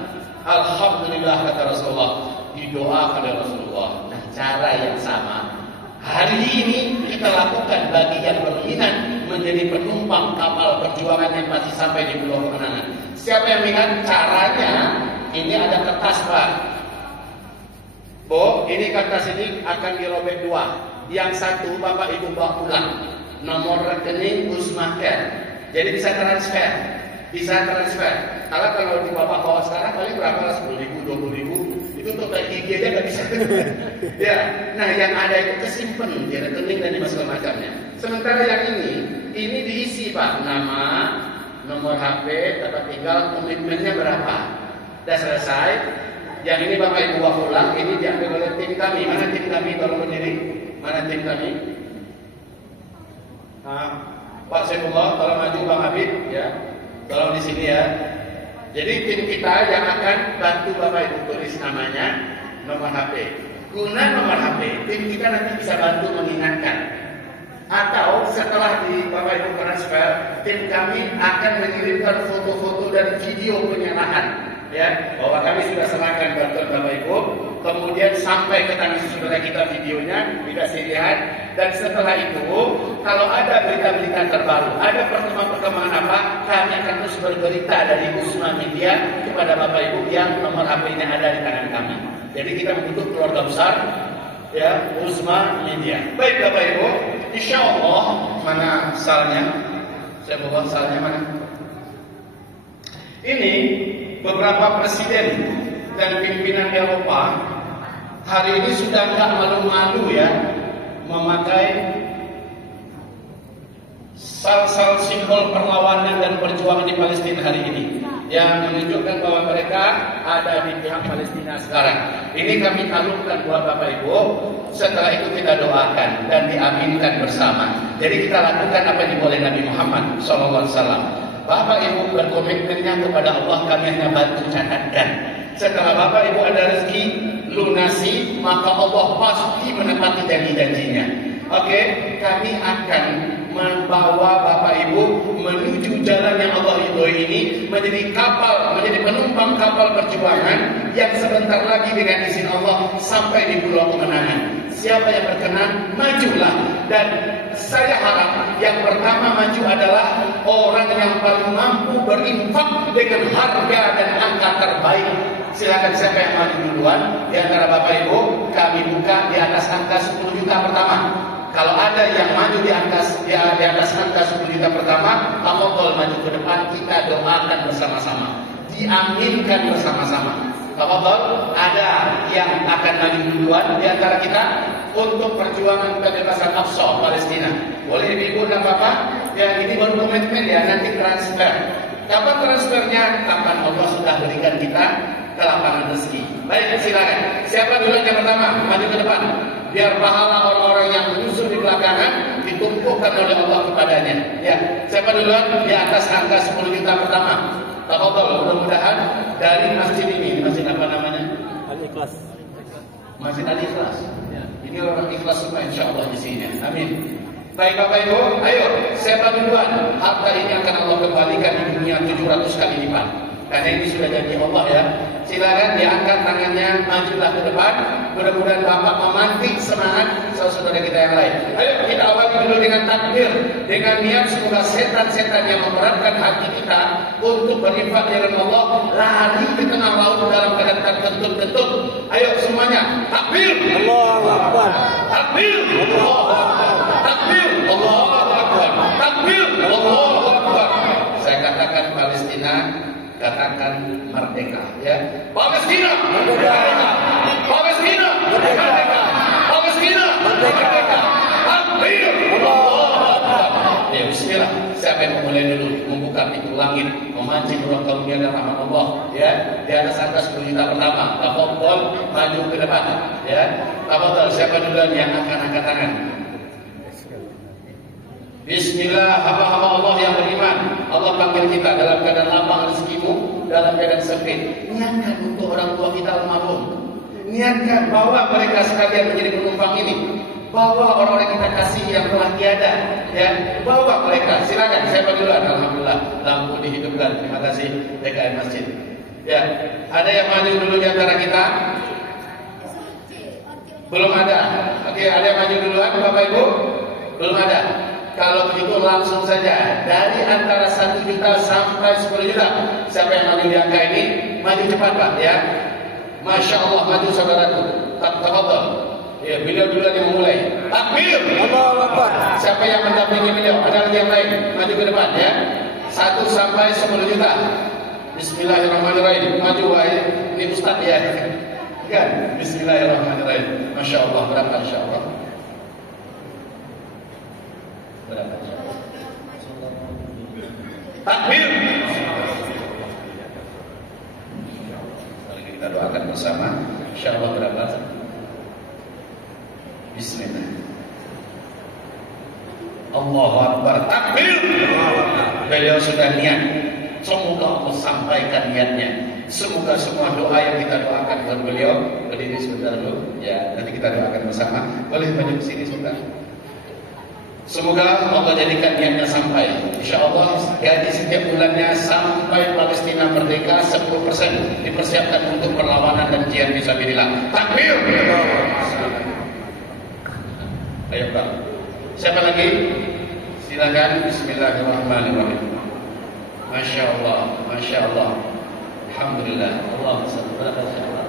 Alhamdulillah kata Rasulullah. Didoakan oleh Rasulullah. Nah, cara yang sama hari ini kita lakukan bagi yang berminat menjadi penumpang kapal perjuangan yang pasti sampai di pulau kemenangan. Siapa yang minat? Caranya ini ada kertas Pak. Bu, ini kertas ini akan dirobek 2. Yang satu Bapak Ibu bawa pulang. Nomor rekening Usmaker. Jadi bisa transfer. Kalau di Bapak bawa sekarang paling berapa lah? 10.000, 20.000. Itu untuk bagi IG aja nggak bisa. Ya, nah yang ada itu kesimpan di rekening dan di segala macamnya. Sementara yang ini diisi Pak, nama, nomor HP, tempat tinggal, komitmennya berapa. Sudah selesai. Yang ini Bapak Ibu bawa pulang, ini diambil oleh tim kami. Mana tim kami? Tolong berdiri. Mana tim kami? Pak Saifullah, tolong maju Bang Habib, ya. Tolong di sini ya. Jadi tim kita yang akan bantu Bapak Ibu tulis namanya, nomor HP. Guna nomor HP, tim kita nanti bisa bantu mengingatkan. Atau setelah di Bapak Ibu transfer, tim kami akan mengirimkan foto-foto dan video penyerahan. Ya, bahwa kami sudah serahkan bantuan Bapak Ibu, kemudian sampai ke tangan saudara kita videonya dikasih lihat, dan setelah itu kalau ada berita-berita terbaru, ada perkembangan apa, kami akan terus berberita dari Usma Media kepada Bapak Ibu yang nomor HP-nya ada di tangan kami. Jadi kita membentuk keluarga besar, ya, Usma Media. Baik Bapak Ibu, insya Allah mana salnya? Saya bawa salnya mana? Ini beberapa presiden dan pimpinan Eropa hari ini sudah nggak malu-malu ya memakai sal-sal simbol perlawanan dan perjuangan di Palestina hari ini yang menunjukkan bahwa mereka ada di pihak Palestina sekarang. Ini kami kalungkan buat Bapak Ibu. Setelah itu kita doakan dan diaminkan bersama. Jadi kita lakukan apa yang diboleh Nabi Muhammad SAW. Bapak Ibu berkomitmennya kepada Allah, kami hanya bantu catatkan. Setelah Bapak Ibu ada rezeki, lunasi, maka Allah pasti menepati janji-janjinya. Oke, kami akan membawa Bapak Ibu menuju jalan yang Allah ridhoi ini, menjadi kapal, menjadi penumpang kapal perjuangan yang sebentar lagi dengan izin Allah sampai di pulau kemenangan. Siapa yang berkenan, majulah. Dan saya harap yang pertama maju adalah orang yang paling mampu berinfak dengan harga dan angka terbaik. Silakan siapa yang maju duluan di antara Bapak Ibu, kami buka di atas angka 10 juta pertama. Kalau ada yang maju di atas angka 10 juta pertama, tafadhol maju ke depan, kita doakan bersama-sama, diaminkan bersama-sama. Tafadhol, ada yang akan maju duluan di antara kita untuk perjuangan kebebasan Aqsa Palestina. Boleh Ibu dan Bapak? Ya, ini baru komitmen ya, nanti transfer. Kapan transfernya? Kapan Allah sudah berikan kita ke lapangan rezeki. Baik, silakan. Siapa duluan yang pertama? Maju ke depan. Biar pahala orang-orang yang menyusul di belakangan ditumpukan oleh Allah kepadanya. Ya, siapa duluan? Di atas angka 10 juta pertama. Tafadhol, mudah-mudahan dari masjid ini, masjid apa namanya? Al-Ikhlas. Masjid Al-Ikhlas. Ya. Ini orang ikhlas semua insya Allah di sini. Amin. Baik Bapak Ibu, ayo siapa duluan? Harta ini akan Allah kembalikan di dunia 700 kali lipat. Karena ini sudah janji Allah ya. Silakan diangkat tangannya, majulah ke depan. Mudah-mudahan Bapak memantik semangat saudara kita yang lain. Ayo kita awali dulu dengan takbir, dengan niat semoga setan-setan yang memberatkan hati kita untuk berinfak di jalan Allah lari ke tengah laut dalam keadaan terkentut-kentut. Ayo semuanya, takbir. Allahu Akbar. Takbir. Allahu Akbar. Takbir. Allahu Akbar. Takbir. Allahu Akbar. Saya katakan Palestina, katakan merdeka ya. Palestina merdeka. Palestina merdeka. Palestina merdeka. Takbir. Allahu Akbar. Ya bismillah. Siapa yang memulai dulu membuka pintu langit, memancing ruang karunia dan rahmat Allah ya. Di atas angka 10 juta pertama. Tafadhol maju ke depan ya. Tafadhol siapa duluan yang akan angkat tangan? Bismillah, hamba-hamba Allah yang beriman. Allah panggil kita dalam keadaan lapang rezekimu, dalam keadaan sempit. Niatkan untuk orang tua kita almarhum. Niatkan bawa mereka sekalian menjadi penumpang ini. Bawa orang-orang kita kasih yang telah tiada. Ya, bawa mereka. Silakan. Siapa duluan? Alhamdulillah, lampu dihidupkan. Terima kasih DKM Masjid. Ya, ada yang maju dulu di antara kita? Belum ada. Oke, ada yang maju duluan, Bapak Ibu? Belum ada. Kalau begitu langsung saja dari antara 1 juta sampai 10 juta. Siapa yang maju di angka ini? Maju cepat Pak ya. Masya Allah, maju saudaraku. Tafadhol. Ya, beliau duluan yang memulai. Takbir. Allahu Akbar. Siapa yang mendampingi beliau? Ada lagi yang lain? Maju ke depan ya. 1 sampai 10 juta. Bismillahirrahmanirrahim. Maju wahai. Ini Ustaz ya. Kan? Bismillahirrahmanirrahim. Masya Allah, berapa insya Allah? Berapa? Takbir. Kita doakan bersama. Insyaallah berapa? Bismillah. Allahu Akbar. Takbir. Beliau sudah niat. Semoga Allah sampaikan niatnya. Semoga semua doa yang kita doakan buat beliau. Berdiri sebentar dulu. Ya, nanti kita doakan bersama. Boleh maju ke sini sebentar. Semoga Allah jadikan niatnya sampai. Insya Allah gaji setiap bulannya sampai Palestina merdeka 10% dipersiapkan untuk perlawanan dan jihad fisabilillah. Takbir. Ayo Pak. Siapa lagi? Silakan. Bismillahirrahmanirrahim. Masya Allah, Masya Allah. Alhamdulillah. Allahumma shalli ala Muhammad.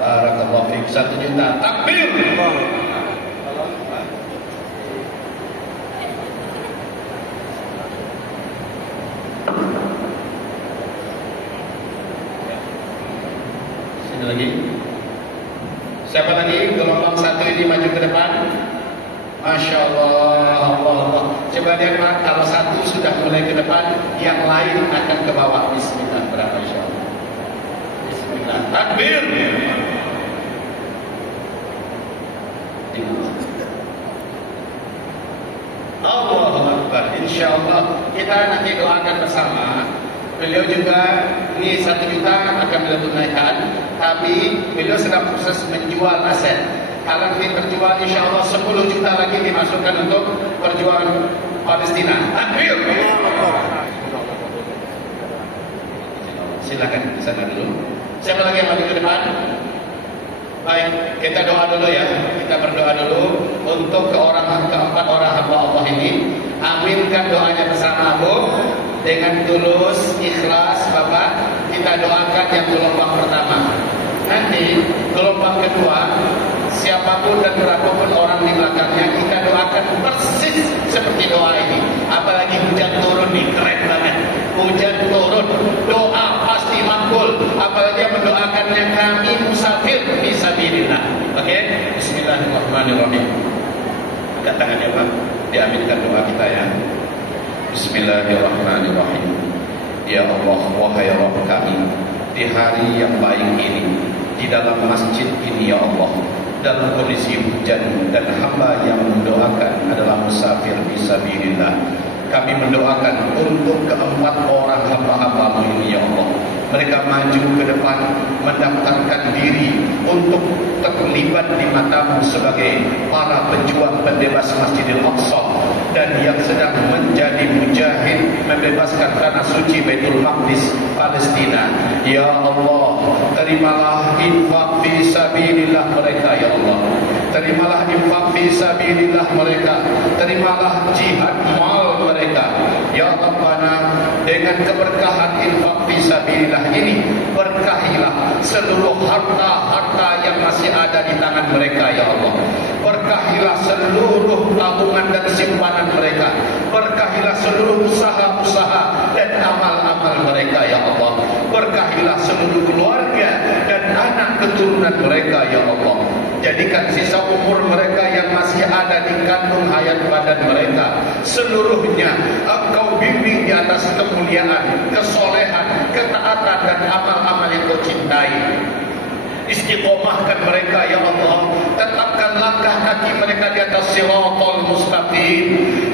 Barakallahu fiik. 1 juta. Takbir. Sini lagi. Siapa lagi? Gelombang 1 ini maju ke depan. Masya Allah, Allah. Coba lihat Pak, kalau 1 sudah mulai ke depan, yang lain akan ke bawah. Bismillah. Berapa insya Allah? Bismillah. Takbir. Allahu Akbar. insyaallah kita nanti doakan bersama. Beliau juga ini 1 juta akan beliau tunaikan, tapi beliau sedang proses menjual aset. Kalau nanti terjual, insyaallah 10 juta lagi dimasukkan untuk perjuangan Palestina. Takbir. Silakan di sana dulu. Siapa lagi yang maju ke depan? Baik, kita doa dulu ya. Kita berdoa dulu untuk keempat orang hamba Allah ini. Aminkan doanya bersama, Bu. Dengan tulus, ikhlas, Bapak, kita doakan yang gelombang pertama. Nanti gelombang kedua, siapapun dan berapapun orang di belakangnya, kita doakan persis seperti doa ini. Apalagi hujan turun nih, keren banget. Hujan turun, doa pasti makbul. Apalagi yang mendoakannya kami musafir fisabilillah. Oke? Bismillahirrahmanirrahim. Angkat tangannya, Pak. Diaminkan doa kita ya. Bismillahirrahmanirrahim. Ya Allah, wahai Rabb kami, di hari yang baik ini, di dalam masjid ini ya Allah, dalam kondisi hujan dan hamba yang mendoakan adalah musafir fisabilillah. Kami mendoakan untuk keempat orang hamba-hamba-Mu ini ya Allah. Mereka maju ke depan, mendaftarkan diri untuk terlibat di mata-Mu sebagai para pejuang pembebas Masjidil Aqsa dan yang sedang menjadi mujahid membebaskan tanah suci Baitul Maqdis Palestina. Ya Allah, terimalah infak fisabilillah mereka ya Allah. Terimalah infak fisabilillah mereka. Terimalah jihad mal mereka. Ya Rabbana, dengan keberkahan infak fisabilillah ini, berkahilah seluruh harta-harta yang masih ada di tangan mereka ya Allah. Berkahilah seluruh tabungan dan simpanan mereka. Berkahilah seluruh usaha-usaha dan amal-amal mereka ya Allah. Berkahilah seluruh keluarga dan anak keturunan mereka ya Allah. Jadikan sisa umur mereka yang masih ada di kandung hayat badan mereka seluruhnya Engkau bimbing di atas kemuliaan, kesolehan, ketaatan dan amal-amal yang Kau cintai. Istiqomahkan mereka ya Allah. Tetapkan langkah kaki mereka di atas siratal mustaqim.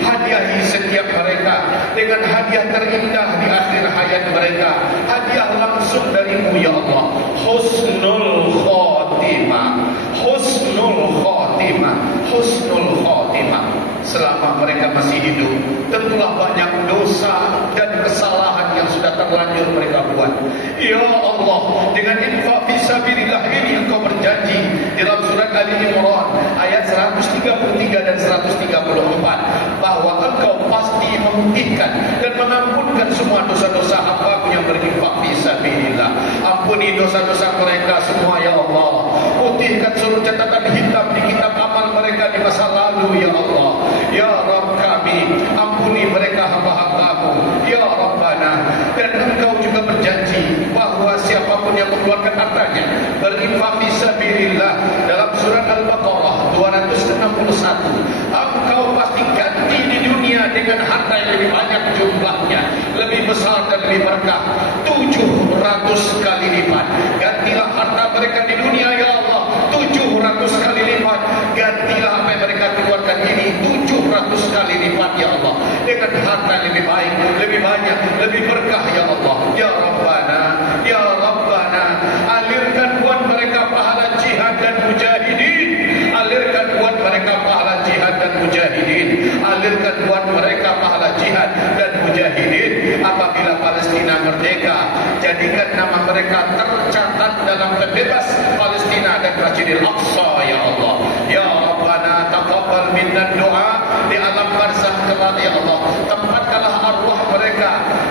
Hadiahi setiap mereka dengan hadiah terindah di akhir hayat mereka. Hadiah langsung dari-Mu ya Allah. Husnul khotimah. Husnul khotimah. Husnul khotimah. Selama mereka masih hidup, tentulah banyak dosa dan kesalahan yang sudah terlanjur mereka buat. Ya Allah, dengan infak fisabilillah ini Engkau berjanji dalam surat Ali Imran ayat 133 dan 134 bahwa Engkau pasti memutihkan dan mengampunkan semua dosa-dosa hamba-Mu yang berinfak fisabilillah. Ampuni dosa-dosa mereka semua ya Allah. Putihkan seluruh catatan hitam di kitab amal mereka di masa lalu ya Allah. Ya Rabb kami, ampuni mereka hamba-hamba-Mu ya Rabbana. Dan Engkau juga berjanji bahwa siapapun yang mengeluarkan hartanya berinfak fisabilillah dalam surat Al-Baqarah 261, Engkau pasti ganti di dunia dengan harta yang lebih banyak jumlahnya, lebih besar dan lebih berkah, 700 kali lipat. Gantilah harta mereka di dunia ya Allah 700 kali lipat. Gantilah apa yang mereka keluarkan ini 700 kali lipat ya Allah, dengan harta yang lebih baik, lebih banyak, lebih berkah ya Allah. Ya Rabbana, ya Rabbana, alirkan buat mereka pahala jihad dan mujahidin. Alirkan buat mereka pahala jihad dan mujahidin. Alirkan buat mereka pahala jihad dan mujahidin. Apabila Palestina merdeka, jadikan nama mereka tercatat dalam pembebas Palestina dan Masjidil Aqsa ya Allah. Ya Rabbana, taqabbal minna doa di alam barzakh kelak ya Allah. Tempatkanlah arwah mereka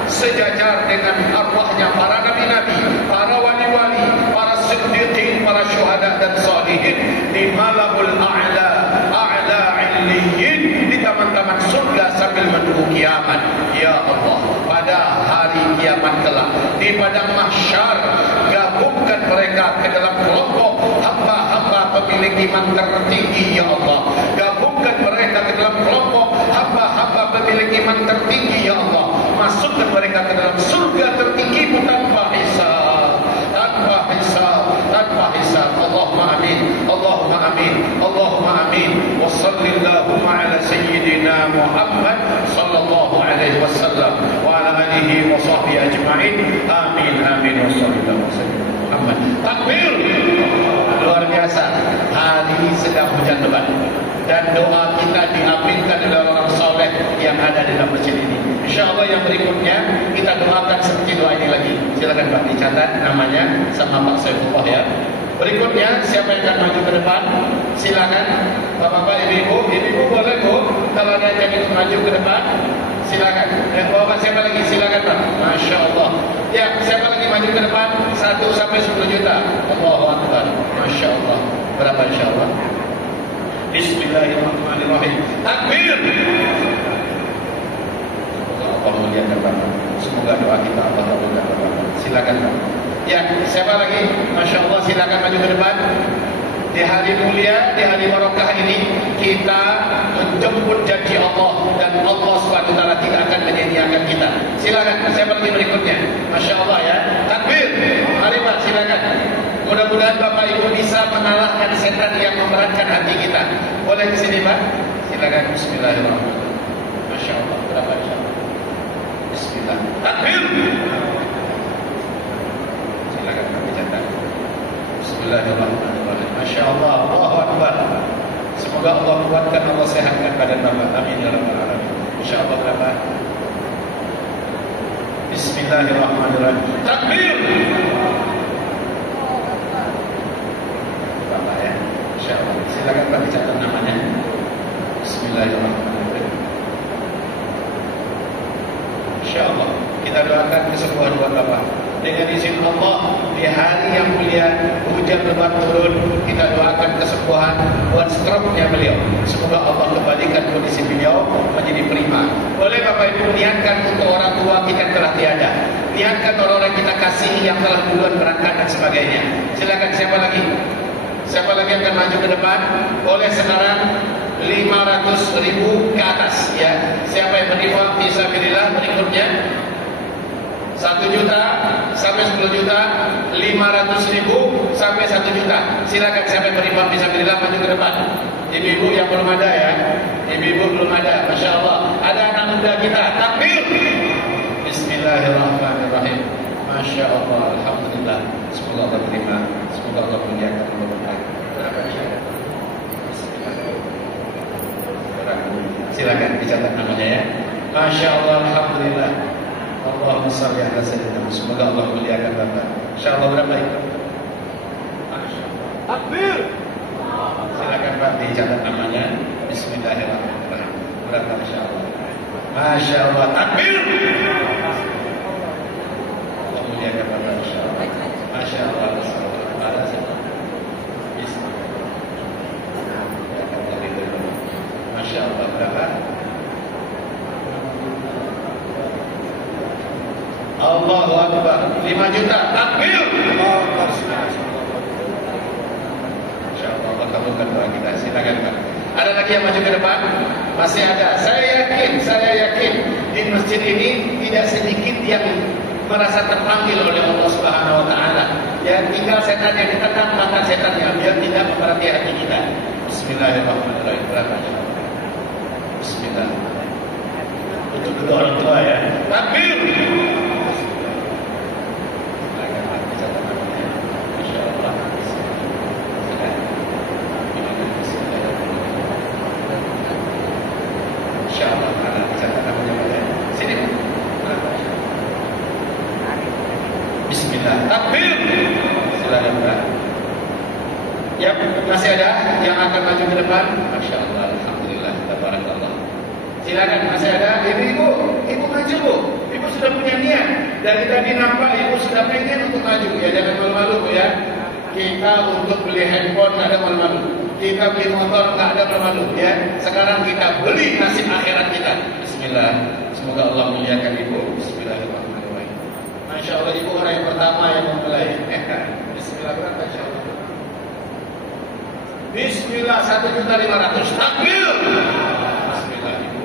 sejajar dengan arwahnya para nabi-nabi, para wali-wali, para siddiqin, para syuhada dan salihin di malakul a'la, a'la illiyin, di taman-taman surga sambil menunggu kiamat ya Allah. Pada hari kiamat kelak di padang mahsyar, gabungkan mereka ke dalam kelompok hamba-hamba pemilik iman tertinggi ya Allah. Gabungkan mereka ke dalam kelompok hamba-hamba pemilik iman tertinggi ya Allah. Masukkan mereka ke dalam surga tertinggi tanpa hisab, tanpa hisab, tanpa hisab. Allahumma amin, Allahumma amin, Allahumma amin. Wa sallallahu ala sayyidina Muhammad sallallahu wasallam wa ala alihi wa sahbihi ajma'in. Amin amin wassallallahu Muhammad. Takbir. Luar biasa. Hari sedang hujan lebat dan doa kita diaminkan oleh orang soleh yang ada di dalam masjid ini. InsyaAllah yang berikutnya kita doakan seperti doa ini lagi. Silakan Pak dicatat namanya sama Pak Saifullah ya. Berikutnya siapa yang akan maju ke depan? Silakan Bapak-bapak, ibu-ibu boleh Bu kalau ada yang ingin maju ke depan. Silakan. Bapak siapa lagi? Silakan Pak. Masya Allah. Ya, siapa lagi maju ke depan? 1 sampai 10 juta. Allahu Akbar. Masya Allah. Berapa insya Allah? Bismillahirrahmanirrahim. Takbir. Allah muliakan Bapak. Semoga doa kita Allah kabulkan Bapak. Silakan Pak. Ya, siapa lagi? Masya Allah, silakan maju ke depan. Di hari mulia, di hari barokah ini kita menjemput janji Allah dan Allah SWT tidak akan menyia-nyiakan kita. Silakan, siapa lagi berikutnya? Masya Allah ya. Takbir. Mari Pak, silakan. Mudah-mudahan Bapak Ibu bisa mengalahkan setan yang memerankan hati kita. Boleh ke sini Pak? Silakan. Bismillahirrahmanirrahim. Masya Allah. Berapa insya Allah? Bismillah. Takbir. Silakan Pak dicatat. Bismillahirrahmanirrahim. Masya Allah. Allahu Akbar. Semoga Allah kuatkan, Allah sehatkan badan Bapak. Amin ya rabbal alamin. Insya Allah berapa? Bismillahirrahmanirrahim. Takbir. Bapak ya. Insya Allah. Silakan Pak dicatat namanya. Bismillahirrahmanirrahim. Insya Allah kita doakan kesembuhan buat Bapak. Dengan izin Allah di hari yang mulia hujan lebat turun, kita doakan kesembuhan buat stroke-nya beliau. Semoga Allah kembalikan kondisi beliau menjadi prima. Boleh Bapak Ibu niatkan untuk orang tua kita yang telah tiada, niatkan orang-orang kita kasih yang telah duluan berangkat dan sebagainya. Silakan siapa lagi? Siapa lagi akan maju ke depan? Boleh sekarang 500.000 ke atas ya. Siapa yang berinfak fisabilillah berikutnya? 1 juta sampai 10 juta, 500.000 sampai 1 juta. Silakan siapa yang berinfak fisabilillah maju ke depan. Ibu-ibu yang belum ada ya. Ibu-ibu belum ada. Masya Allah. Ada anak muda kita. Takbir. Bismillahirrahmanirrahim. Masya Allah. Alhamdulillah. Semoga Allah terima. Semoga Allah muliakan Allah berkati. Silakan dicatat namanya ya. Masya Allah. Alhamdulillah. Allahumma shalli ala sayyidina. Semoga Allah muliakan Bapak. Insyaallah berapa itu? Takbir. Silakan Pak dicatat namanya. Bismillahirrahmanirrahim. Berapa insyaallah? Masya Allah. Takbir. Allah muliakan Bapak insyaallah. Masya Allah. Masya Allah. Berapa? Allahu Akbar. 5 juta. Takbir. Insyaallah Allah kabulkan doa kita. Silakan Pak. Ada lagi yang maju ke depan? Masih ada. Saya yakin di masjid ini tidak sedikit yang merasa terpanggil oleh Allah Subhanahu wa taala. Ya, tinggal setan yang ditekan, maka setan yang biar tidak memperhati hati kita. Bismillahirrahmanirrahim. Bismillah. Untuk kedua orang tua ya. Takbir. Bismillah. Takbir. Silakan Pak. Ya, masih ada yang akan maju ke depan? Masya Allah. Alhamdulillah. Tabarakallah. Silakan, masih ada. Ibu maju Bu. Ibu sudah punya niat. Dari tadi nampak ibu sudah pengen untuk maju. Ya jangan malu-malu Bu ya. Kita untuk beli handphone nggak ada malu-malu. Kita beli motor nggak ada malu-malu ya. Sekarang kita beli nasib akhirat kita. Bismillah. Semoga Allah muliakan ibu. Bismillahirrahmanirrahim. Masya Allah ibu orang yang pertama yang memulai. Bismillah berapa insya Allah? Bismillah 1.500.000. Takbir. Bismillah ibu.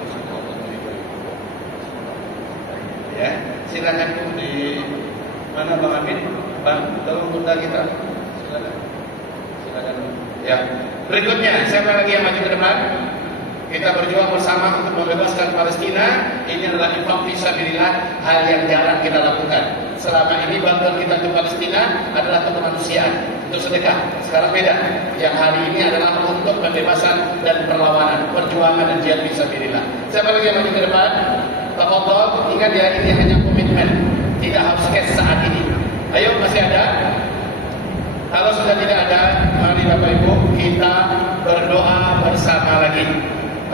Ya, silakan Bu di mana Bang Amin? Bang, tolong tunda kita. Silakan. Ya. Berikutnya, siapa lagi yang maju ke depan? Kita berjuang bersama untuk membebaskan Palestina. Ini adalah infak fisabilillah, hal yang jarang kita lakukan. Selama ini bantuan kita untuk Palestina adalah untuk kemanusiaan, untuk sedekah. Sekarang beda. Yang hari ini adalah untuk pembebasan dan perlawanan, perjuangan dan jihad fisabilillah. Siapa lagi yang maju ke depan? Tafadhol, ingat ya, ini hanya komitmen. Tidak harus cash saat ini. Ayo, masih ada? Kalau sudah tidak ada, mari Bapak Ibu kita berdoa bersama lagi.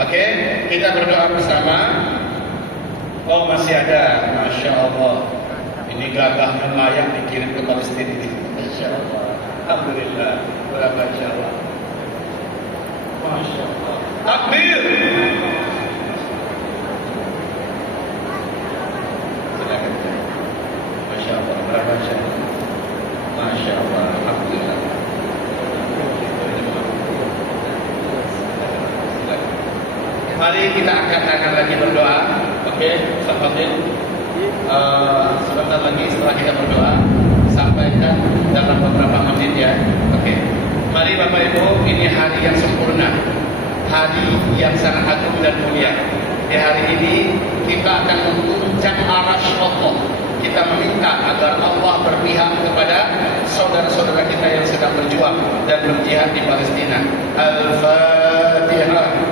Oke, kita berdoa bersama. Oh, masih ada, Masya Allah. Ini gagahnya layak dikirim ke Palestina. Masya Allah. Alhamdulillah. Berapa jawab? Masya Allah. Takbir. Silakan. Masya Allah. Berapa jawab? Masya Allah. Alhamdulillah. Mari kita angkat tangan lagi berdoa. Oke, sahabatnya. Sebentar lagi setelah kita berdoa, sampaikan dalam beberapa menit ya. Oke. Mari Bapak Ibu, ini hari yang sempurna, hari yang sangat agung dan mulia. Di hari ini kita akan mengguncang arasy Allah. Kita meminta agar Allah berpihak kepada saudara-saudara kita yang sedang berjuang dan berjihad di Palestina. Al-Fatihah.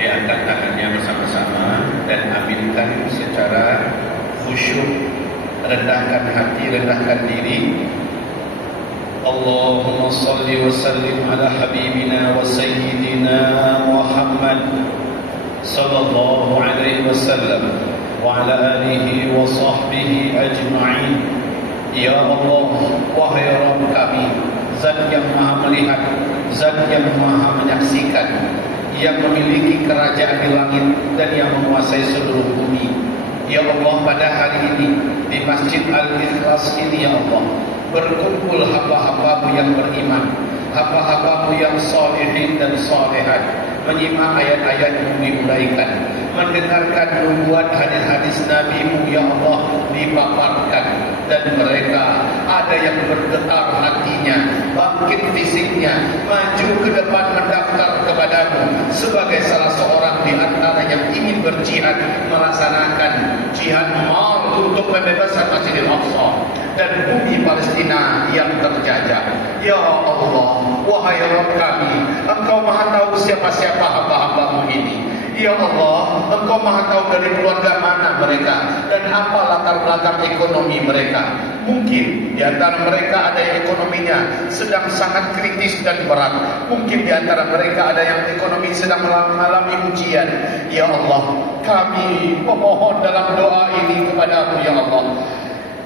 Diangkat tangannya bersama-sama dan ambilkan secara khusyuk, rendahkan hati, rendahkan diri. Allahumma salli wa sallim ala habibina wa sayyidina Muhammad sallallahu alaihi wasallam wa ala alihi wa sahbihi ajma'in. Ya Allah, wahai Rabb kami, Zat yang maha melihat, Zat yang maha menyaksikan, yang memiliki kerajaan di langit dan yang menguasai seluruh bumi. Ya Allah, pada hari ini di Masjid Al-Ikhlas ini ya Allah, berkumpul hamba-hambamu yang beriman, hamba-hambamu yang salihin dan salihat, menyimak ayat-ayat yang diuraikan, mendengarkan nubuat hadis-hadis Nabi-Mu ya Allah dipaparkan, dan mereka ada yang bergetar hatinya, bangkit fisiknya, maju ke depan mendaftar kepadamu sebagai salah seorang di antara yang ingin berjihad, melaksanakan jihad mal untuk pembebasan Masjidil Aqsa dan bumi Palestina yang terjajah. Ya Allah, wahai Rabb kami, Engkau maha tahu siapa-siapa hamba-hambamu ini. Ya Allah, Engkau maha tahu dari keluarga mana mereka dan apa latar belakang ekonomi mereka. Mungkin di antara mereka ada yang ekonominya sedang sangat kritis dan berat. Mungkin di antara mereka ada yang ekonomi sedang mengalami ujian. Ya Allah, kami memohon dalam doa ini kepadamu ya Allah,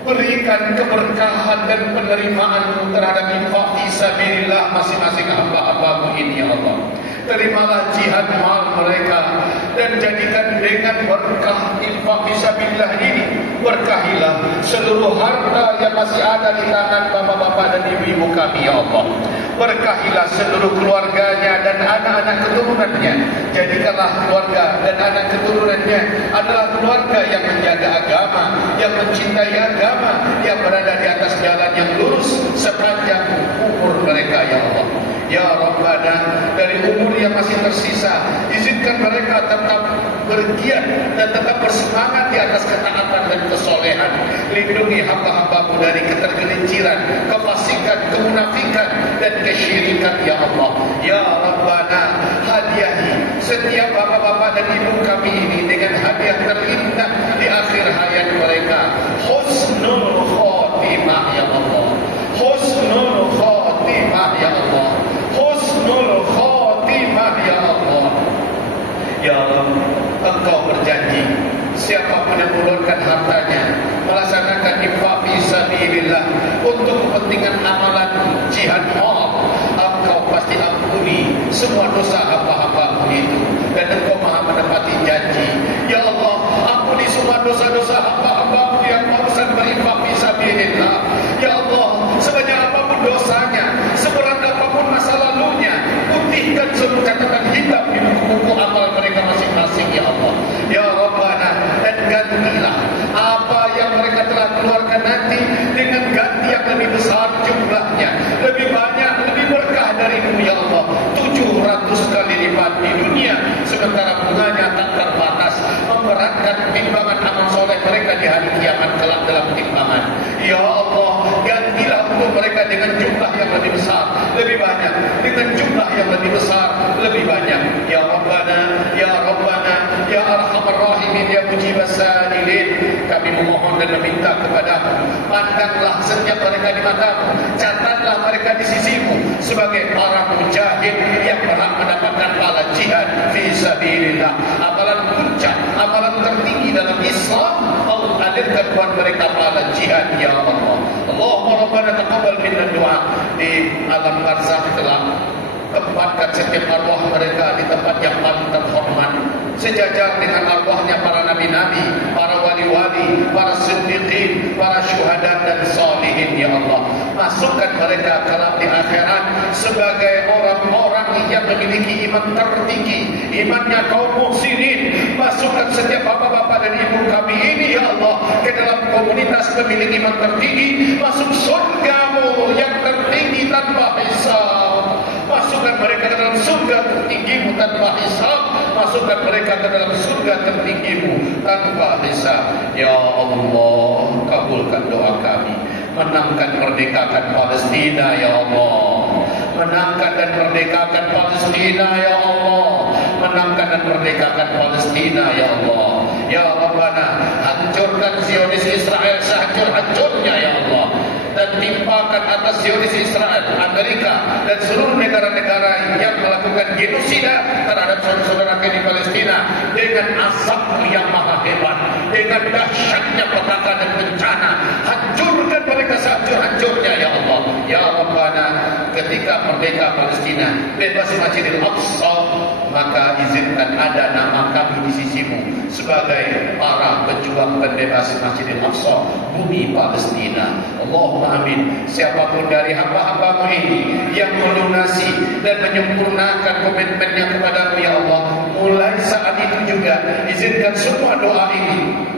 berikan keberkahan dan penerimaan terhadap infak fisabilillah masing-masing hamba-hambamu ini ya Allah. Terimalah jihad mal mereka dan jadikan dengan berkah infak fisabilillah ini, berkahilah seluruh harta yang masih ada di tangan bapak-bapak dan ibu-ibu kami ya Allah. Berkahilah seluruh keluarganya dan anak-anak keturunannya. Jadikanlah keluarga dan anak keturunannya adalah keluarga yang menjaga agama, yang mencintai agama, yang berada di atas jalan yang lurus sepanjang umur mereka ya Allah. Ya Rabbana, dari umur yang masih tersisa, izinkan mereka tetap bergiat dan tetap bersemangat di atas ketaatan dan kesolehan. Lindungi hamba-hambamu dari ketergelinciran, kefasikan, kemunafikan dan kesyirikan ya Allah. Ya Rabbana, hadiahi setiap bapak-bapak dan ibu kami ini dengan hadiah terindah di akhir hayat mereka, husnul khotimah ya Allah. Husnul khotimah ya Allah. Husnul khotimah ya Allah. Ya Allah, Engkau berjanji siapapun yang mengeluarkan hartanya melaksanakan infak fisabilillah untuk kepentingan amalan jihad mal, Engkau pasti ampuni semua dosa hamba-hambamu itu, dan Engkau maha menepati janji. Ya Allah, ampuni semua dosa-dosa hamba-hambamu mujibas sa'ilin, kami memohon dan meminta kepadamu, pandanglah setiap mereka di matamu, catatlah mereka di sisimu sebagai para mujahid yang berhak mendapatkan pahala jihad fi sabilillah. Amalan puncak, amalan tertinggi dalam Islam, Allah alirkan buat mereka pahala jihad ya Allah. Allahumma rabbana taqabbal minna du'a. Di alam barzakh telah tempatkan setiap arwah mereka di tempat yang paling terhormat, sejajar dengan arwahnya para nabi-nabi, para wali-wali, para siddiqin, para syuhada dan salihin ya Allah. Masukkan mereka kelak di akhirat sebagai orang-orang yang memiliki iman tertinggi, imannya kaum muhsinin. Masukkan setiap bapak-bapak dan ibu kami ini ya Allah ke dalam komunitas pemilik iman tertinggi, masuk surgamu yang tertinggi tanpa hisab. Masukkan mereka ke dalam surga tertinggimu tanpa hisab. Masukkan mereka ke dalam surga tertinggimu tanpa hisab. Ya Allah, kabulkan doa kami. Menangkan merdekakan Palestina ya Allah. Menangkan dan merdekakan Palestina ya Allah. Menangkan dan merdekakan Palestina ya Allah. Ya Rabbana, hancurkan Zionis Israel sehancur-hancurnya ya Allah. Dan timpakan atas Zionis Israel, Amerika dan seluruh negara-negara yang melakukan genosida terhadap saudara-saudara di Palestina dengan azab yang maha hebat, dengan dahsyatnya petaka dan bencana. Hancurkan mereka sehancur-hancurnya ya Allah. Ya Rabbana, ketika merdeka Palestina, bebas Masjidil Aqsa, maka izinkan ada nama kami di sisimu sebagai para pejuang pembebas Masjidil Aqsa, bumi Palestina. Allahumma amin. Siapapun dari hamba-hambamu ini yang melunasi dan menyempurnakan komitmennya kepadamu ya Allah, mulai saat itu juga izinkan semua doa ini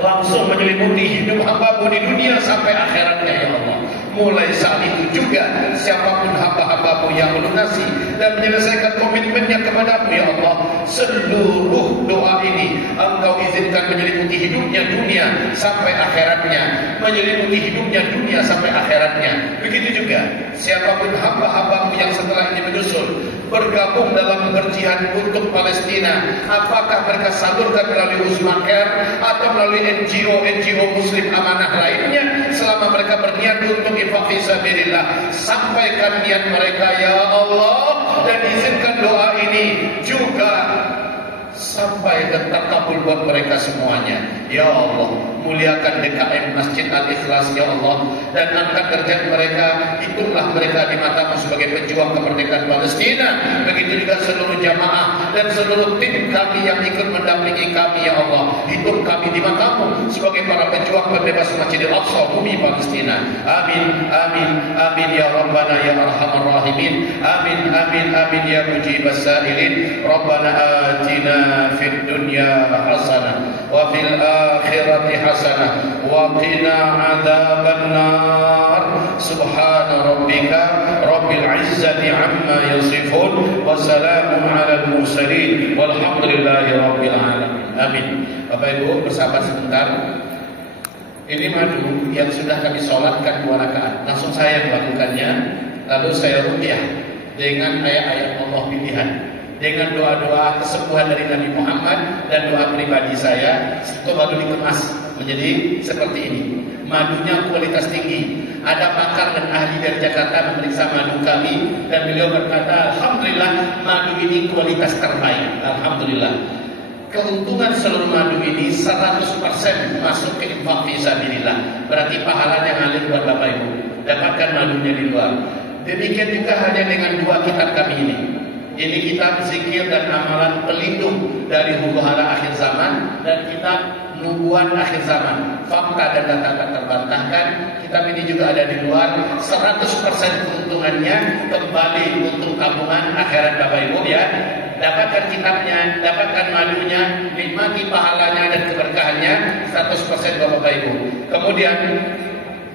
langsung menyelimuti hidup hambamu di dunia sampai akhiratnya ya Allah. Mulai saat itu juga siapapun hamba-hambamu yang melunasi dan menyelesaikan komitmennya kepadamu ya Allah, seluruh doa ini Engkau izinkan menyelimuti hidupnya dunia sampai akhiratnya, menyelimuti hidupnya dunia sampai akhiratnya. Begitu juga siapapun hamba-hambamu yang setelah ini menyusul bergabung dalam berjihad untuk Palestina, apakah mereka salurkan melalui Uzmakar atau melalui NGO Muslim amanah lainnya, selama mereka berniat untuk infak fisabilillah, sampaikan niat mereka ya Allah, dan izinkan doa ini juga sampai dan terkabul buat mereka semuanya ya Allah. Muliakan DKM Masjid Al-Ikhlas ya Allah, dan angkat derajat mereka. Hitunglah mereka di matamu sebagai pejuang kemerdekaan Palestina. Begitu juga seluruh jamaah dan seluruh tim kami yang ikut mendampingi kami ya Allah. Hitung kami di matamu sebagai para pejuang pembebas Masjidil Aqsa, bumi Palestina. Amin, amin, amin ya Rabbana ya Arhamar Rahimin. Amin, amin, amin ya mujibas sa'ilin. Rabbana atina fid dunya hasanah wa fil akhirati hasanah wa qina adzaban nar. Subhana rabbika rabbil izzati amma yasifun wa salamun alal mursalin walhamdulillahi rabbil alamin. Amin. Bapak Ibu bersabar sebentar. Ini madu yang sudah kami sholatkan 2 rakaat. Langsung saya melakukannya, lalu saya ruqyah dengan ayat-ayat Allah pilihan, dengan doa-doa kesembuhan dari Nabi Muhammad dan doa pribadi saya. Itu madu dikemas menjadi seperti ini. Madunya kualitas tinggi. Ada pakar dan ahli dari Jakarta memeriksa madu kami dan beliau berkata, alhamdulillah madu ini kualitas terbaik. Alhamdulillah. Keuntungan seluruh madu ini 100% masuk ke infak fisabilillah. Berarti pahalanya ngalir buat Bapak Ibu. Dapatkan madunya di luar. Demikian juga hanya dengan 2 kitab kami ini. Ini kitab zikir dan amalan pelindung dari huru-hara akhir zaman, dan kitab nubuat akhir zaman, fakta dan data tak terbantahkan. Kitab ini juga ada di luar. 100% keuntungannya kembali untuk tabungan akhirat Bapak Ibu ya. Dapatkan kitabnya, dapatkan madunya, nikmati pahalanya dan keberkahannya 100% Bapak Ibu. Kemudian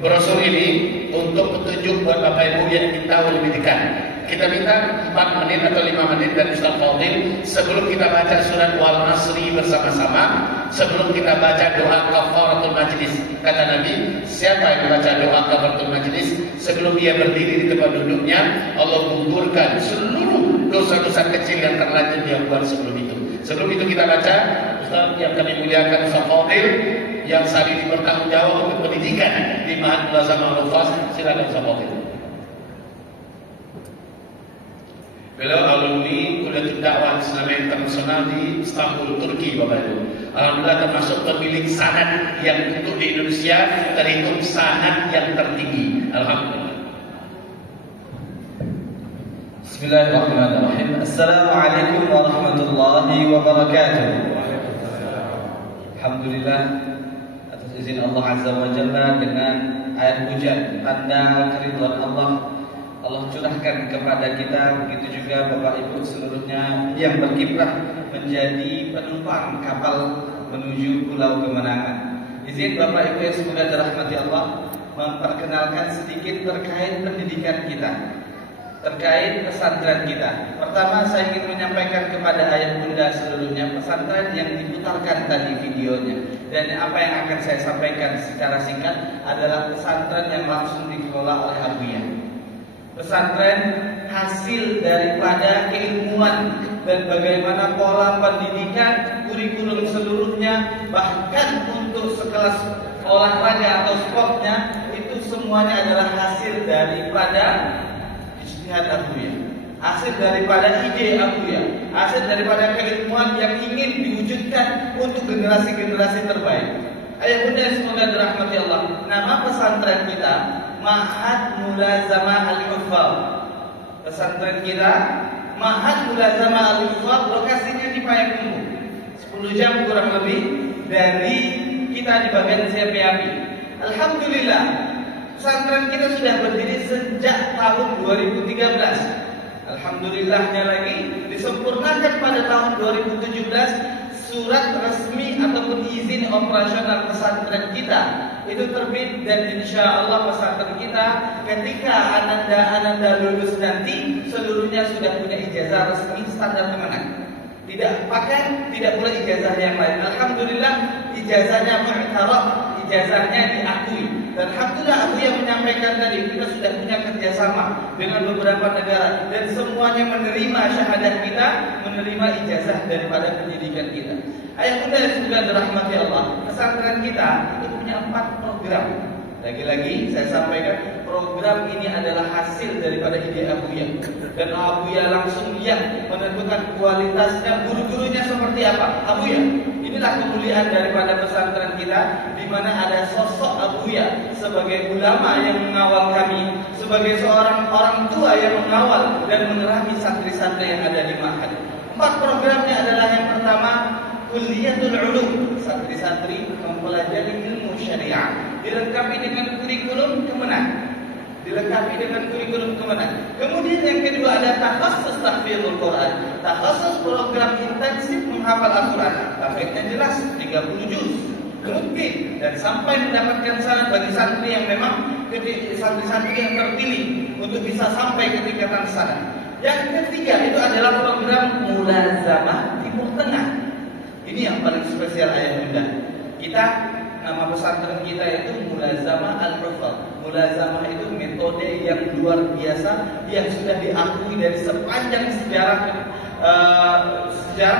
brosur ini untuk petunjuk buat Bapak Ibu yang ingin tahu lebih dekat. Kita minta 4 menit atau 5 menit dari Ustaz Fadil sebelum kita baca surat Wal Asri bersama-sama, sebelum kita baca doa kafaratul majlis. Kata Nabi, siapa yang membaca doa kafaratul majlis sebelum dia berdiri di tempat duduknya, Allah gugurkan seluruh dosa-dosa kecil yang terlanjur dia buat sebelum itu. Sebelum itu kita baca Ustaz yang kami muliakan Ustaz Fadil yang saat ini bertanggung jawab untuk pendidikan di Ma'had Mulazamah Al-Hufaz. Silakan Ustaz Fadil. Beliau alumni Kuliah Dakwah Islamiyah Internasional di Istanbul, Turki, Bapak Ibu. Alhamdulillah termasuk pemilik sanad yang untuk di Indonesia terhitung sanad yang tertinggi. Alhamdulillah. Bismillahirrahmanirrahim. Assalamualaikum warahmatullahi wabarakatuh. Alhamdulillah atas izin Allah Azza wa Jalla dengan ayat pujian tanda keridhaan Allah curahkan kepada kita, begitu juga Bapak Ibu seluruhnya yang berkiprah menjadi penumpang kapal menuju Pulau Kemenangan. Izin Bapak Ibu yang semoga dirahmati Allah memperkenalkan sedikit terkait pendidikan kita, terkait pesantren kita. Pertama saya ingin menyampaikan kepada ayah bunda seluruhnya pesantren yang diputarkan tadi videonya, dan apa yang akan saya sampaikan secara singkat adalah pesantren yang langsung dikelola oleh Abuya. Pesantren hasil daripada keilmuan dan bagaimana pola pendidikan, kurikulum seluruhnya, bahkan untuk sekelas olahraga atau sportnya, itu semuanya adalah hasil daripada ijtihad Abuya, hasil daripada ide Abuya, hasil daripada keilmuan yang ingin diwujudkan untuk generasi-generasi terbaik. Ayah bunda semoga dirahmati Allah. Nama pesantren kita Ma'had Mulazamah Al-Hufaz. Pesantren kita Ma'had Mulazamah Al-Hufaz, lokasinya di Payakumbuh, 10 jam kurang lebih dari kita di bagian CPAP. Alhamdulillah pesantren kita sudah berdiri sejak tahun 2013. Alhamdulillahnya lagi disempurnakan pada tahun 2017 surat resmi ataupun izin operasional pesantren kita itu terbit, dan insya Allah pesantren kita ketika ananda lulus nanti seluruhnya sudah punya ijazah resmi standar Kemenang. Tidak pakai, tidak pula ijazah yang lain. Alhamdulillah ijazahnya mu'taraf, ijazahnya diakui. Dan alhamdulillah aku yang menyampaikan tadi, kita sudah punya kerjasama dengan beberapa negara dan semuanya menerima syahadat kita, menerima ijazah daripada pendidikan kita. Ayah bunda yang sudah dirahmati Allah, pesantren kita itu punya 4 program. Lagi-lagi saya sampaikan, program ini adalah hasil daripada ide Abuya, dan Abuya langsung yang menentukan kualitasnya, guru-gurunya seperti apa. Abuya, inilah kemuliaan daripada pesantren kita, di mana ada sosok Abuya sebagai ulama yang mengawal kami, sebagai seorang orang tua yang mengawal dan menerangi santri-santri yang ada di Ma'had. 4 programnya adalah yang pertama, Kuliatul Ulum, santri-santri mempelajari ilmu syariah, dilengkapi dengan kurikulum Kemenang. Kemudian yang kedua ada takhassus tahfizul Quran, takhassus program intensif menghafal Al-Quran. Targetnya jelas 30 juz mungkin, dan sampai mendapatkan sanad bagi santri yang memang santri-santri yang terpilih untuk bisa sampai ke tingkatan sanad. Yang ketiga itu adalah program Mulazamah Timur Tengah. Ini yang paling spesial ayah bunda. Kita, nama pesantren kita itu Mulazamah Al-Hufaz. Mulazamah itu metode yang luar biasa yang sudah diakui dari sepanjang sejarah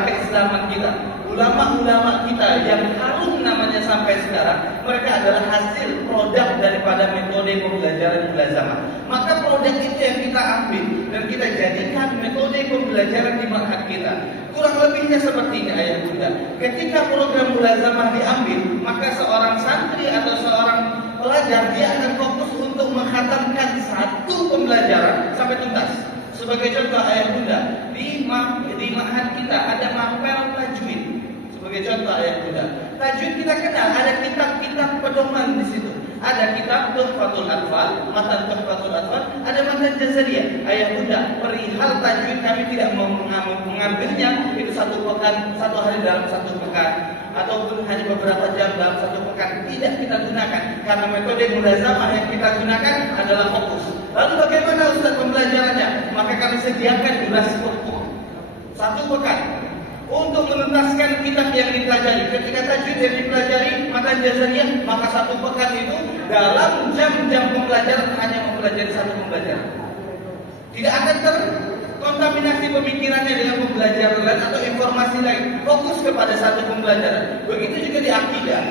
keislaman kita. Ulama-ulama kita yang harum namanya sampai sekarang, mereka adalah hasil produk daripada metode pembelajaran Mulazamah. Maka produk itu yang kita ambil dan kita jadikan metode pembelajaran di Ma'had kita. Kurang lebihnya seperti ini ayah bunda. Ketika program Mulazamah diambil, maka seorang santri atau seorang pelajar dia akan fokus untuk menghatamkan satu pembelajaran sampai tuntas. Sebagai contoh ayah bunda, di Ma'had kita ada mahfal tajwid. Sebagai contoh ayah bunda, tajwid kita kenal, ada kitab-kitab pedoman di situ. Ada kitab Tuhfatul Atfal, matan Tuhfatul Atfal, ada matan Jazariyah. Ayah bunda, perihal tajwid kami tidak mengambilnya itu satu hari dalam satu pekan, ataupun hanya beberapa jam dalam satu pekan. Tidak kita gunakan, karena metode Mulazamah yang kita gunakan adalah fokus. Lalu bagaimana Ustaz pembelajarannya? Maka kami sediakan durasi waktu 1 pekan untuk menuntaskan kitab yang dipelajari. Ketika tajwid yang dipelajari, maka Jazariyah, maka 1 pekan itu dalam jam-jam pembelajaran hanya mempelajari 1 pembelajaran. Tidak akan terkontaminasi pemikirannya dengan pembelajaran lain atau informasi lain, fokus kepada satu pembelajaran. Begitu juga di akidah,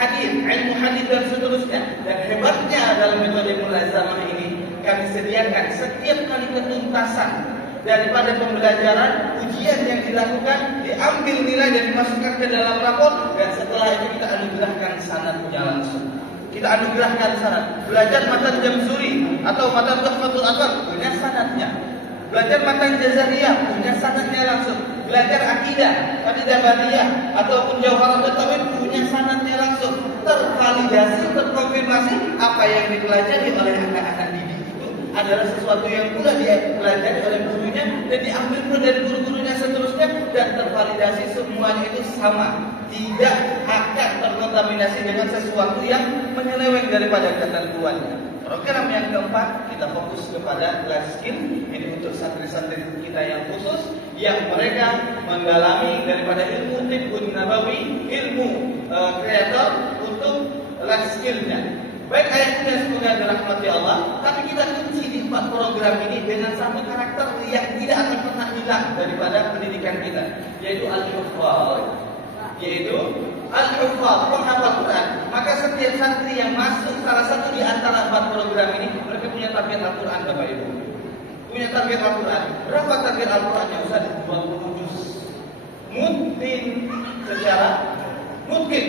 hadis, ilmu hadis dan seterusnya. Dan hebatnya dalam metode mulazamah ini, kami sediakan setiap kali ketuntasan daripada pembelajaran, ujian yang dilakukan, diambil nilai dan dimasukkan ke dalam rapor, dan setelah itu kita anugerahkan sanadnya langsung. Kita anugerahkan sanad. Belajar matan Jamzuri atau matan Tuhfatul Athar, punya sanadnya. Belajar matan Jazariyah, punya sanadnya langsung. Belajar akidah, akidah Badiyah ataupun Jauharatul Tauhid, punya sanadnya langsung. Tervalidasi, terkonfirmasi apa yang dipelajari oleh anak-anak didik itu adalah sesuatu yang pula dipelajari oleh gurunya dan diambil pula dari guru-gurunya seterusnya, dan tervalidasi semuanya itu sama. Tidak akan terkontaminasi dengan sesuatu yang menyeleweng daripada ketentuannya. Program yang keempat, kita fokus kepada life skill. Ini untuk santri-santri kita yang khusus, yang mereka mendalami daripada ilmu tibbun nabawi, ilmu kreator untuk life skillnya. Baik ayahnya semoga dirahmati Allah, tapi kita kunci di 4 program ini dengan satu karakter yang tidak akan pernah hilang daripada pendidikan kita, yaitu al-hufaz. Penghafal Quran. Maka setiap santri yang masuk salah satu di antara 4 program ini, mereka punya target Al-Quran, Bapak Ibu. Punya target Al-Quran. Berapa target Al-Quran yang Ustaz? 20 juz. Mungkin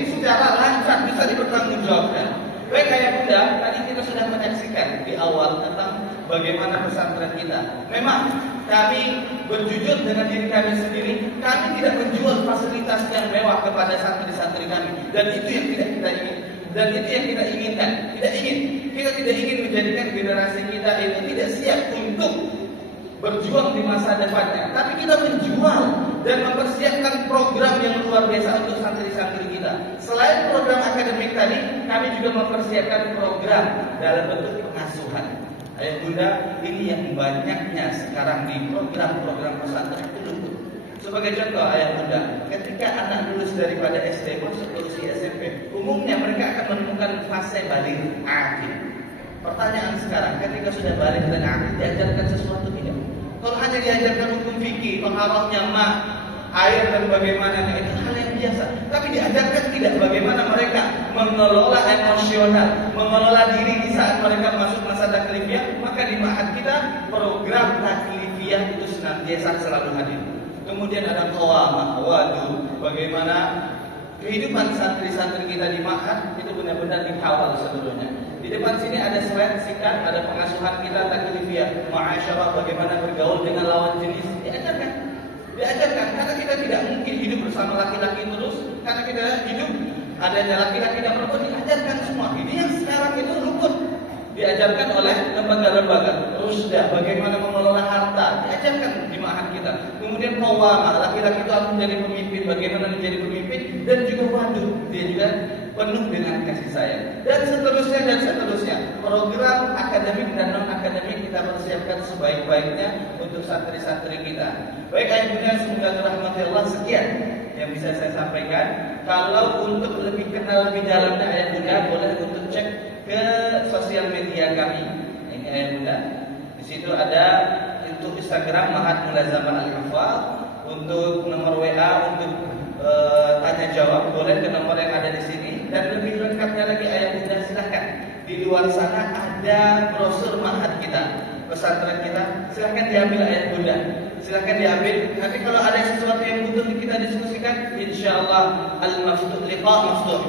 secara lancar bisa dipertanggungjawabkan. Baik ayah bunda, tadi kita sudah menyaksikan di awal tentang bagaimana pesantren kita. Memang kami berjujur dengan diri kami sendiri, kami tidak menjual fasilitas yang mewah kepada santri-santri kami, dan itu yang tidak kita ingin, dan itu yang kita inginkan. Kita tidak ingin menjadikan generasi kita itu tidak siap untuk berjuang di masa depannya, tapi kita menjual dan mempersiapkan program yang luar biasa untuk santri-santri kita. Selain program akademik tadi, kami juga mempersiapkan program dalam bentuk pengasuhan. Ayah bunda, ini yang banyaknya sekarang di program-program pesantren itu luput. Sebagai contoh ayah bunda, ketika anak lulus daripada SD masuk ke usia SMP, umumnya mereka akan menemukan fase baligh akil. Pertanyaan sekarang, ketika sudah baligh dan akil, diajarkan sesuatu tidak? Kalau hanya diajarkan hukum fikih, pengaruhnya air dan bagaimana, itu hal yang biasa. Tapi diajarkan tidak bagaimana mereka mengelola emosional, mengelola diri di saat mereka masuk masa taklifiyah. Maka di ma'had kita program taklifiyah itu senantiasa selalu hadir. Kemudian ada qawamah, bagaimana kehidupan santri-santri kita di ma'had itu benar-benar dikawal seluruhnya. Di depan sini ada slide singkat, ada pengasuhan kita taklifiyah, ma'asyarah, bagaimana bergaul dengan lawan jenis. Diajarkan, karena kita tidak mungkin hidup bersama laki-laki terus, karena kita hidup adanya laki-laki dan perempuan, diajarkan semua. Ini yang sekarang itu luput diajarkan oleh lembaga-lembaga. Rusda, bagaimana mengelola harta, diajarkan di ma'had kita. Kemudian qawamah, laki-laki itu harus menjadi pemimpin, bagaimana menjadi pemimpin, dan juga wadud, dia juga penuh dengan kasih sayang, dan seterusnya. Program akademik dan non akademik kita persiapkan sebaik-baiknya untuk santri-santri kita. Baik ayah bunda, semoga dirahmati Allah. Sekian yang bisa saya sampaikan. Kalau untuk lebih kenal lebih dalamnya ayah bunda, boleh untuk cek ke sosial media kami. Ini ayah bunda, di situ ada untuk Instagram Ma'had Mulazamah Al-Hufaz, untuk nomor WA untuk tanya jawab boleh ke nomor yang ada di sini, dan lebih lengkapnya lagi ayah bunda silahkan di luar sana ada brosur ma'had kita, pesantren kita, silahkan diambil ayah bunda, silahkan diambil. Nanti kalau ada sesuatu yang butuh kita diskusikan, insyaallah al-maftuh liqa maftuh,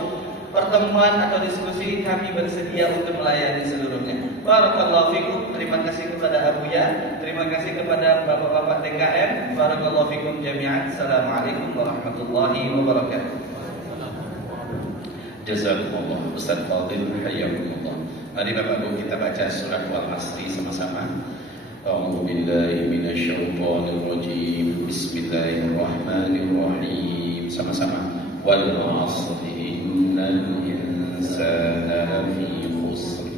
pertemuan atau diskusi kami bersedia untuk melayani seluruhnya. Barakallahu fikum. Terima kasih kepada Abuya, terima kasih kepada bapak-bapak DKM. Barakallahu fikum jami'an. Assalamualaikum warahmatullahi wabarakatuh. Jazakumullah Ustaz Fadil, hayyakumullah. Mari Bapak Ibu kita baca surat Wal-Asri sama-sama. A'udzu billahi minasyaitonir rajim. Bismillahirrahmanirrahim. Sama-sama. Wal 'asri innal insana lafi khusr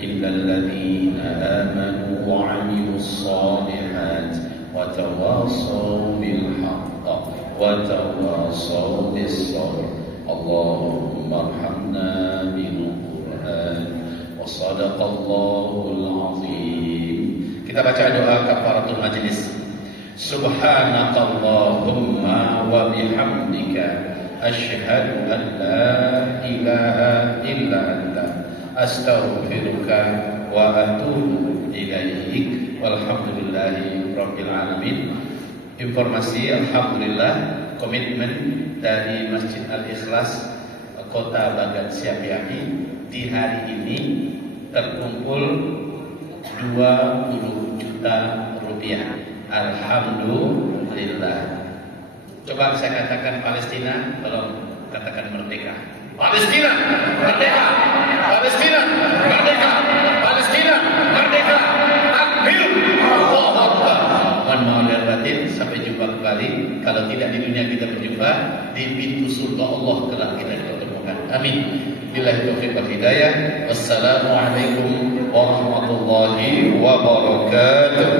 illa alladziina aamanu wa 'amilus shalihaat wa tawassaw bil haqq wa tawassaw bis sabr. Allahumma arhamna bil Qur'an wa sadaqallahul azim. Kita baca doa kafaratul majlis. Subhanakallahumma wa bihamdika asyhadu an la ilaha illa anta astaghfiruka wa atubu ilaik. Walhamdulillahi rabbil alamin. Informasi alhamdulillah komitmen dari Masjid Al-Ikhlas Kota Bagat Siapiapi di hari ini terkumpul 20 juta rupiah. Alhamdulillah. Coba saya katakan Palestina, belum katakan merdeka. Palestina merdeka. Palestina merdeka. Palestina merdeka. Takbir. Allahu Akbar. Mohon maaf lahir batin, sampai jumpa kembali. Kalau tidak di dunia kita berjumpa di pintu surga Allah kelak kita ditemukan. Amin. Billahi taufiq wal hidayah. Wassalamualaikum warahmatullahi wabarakatuh.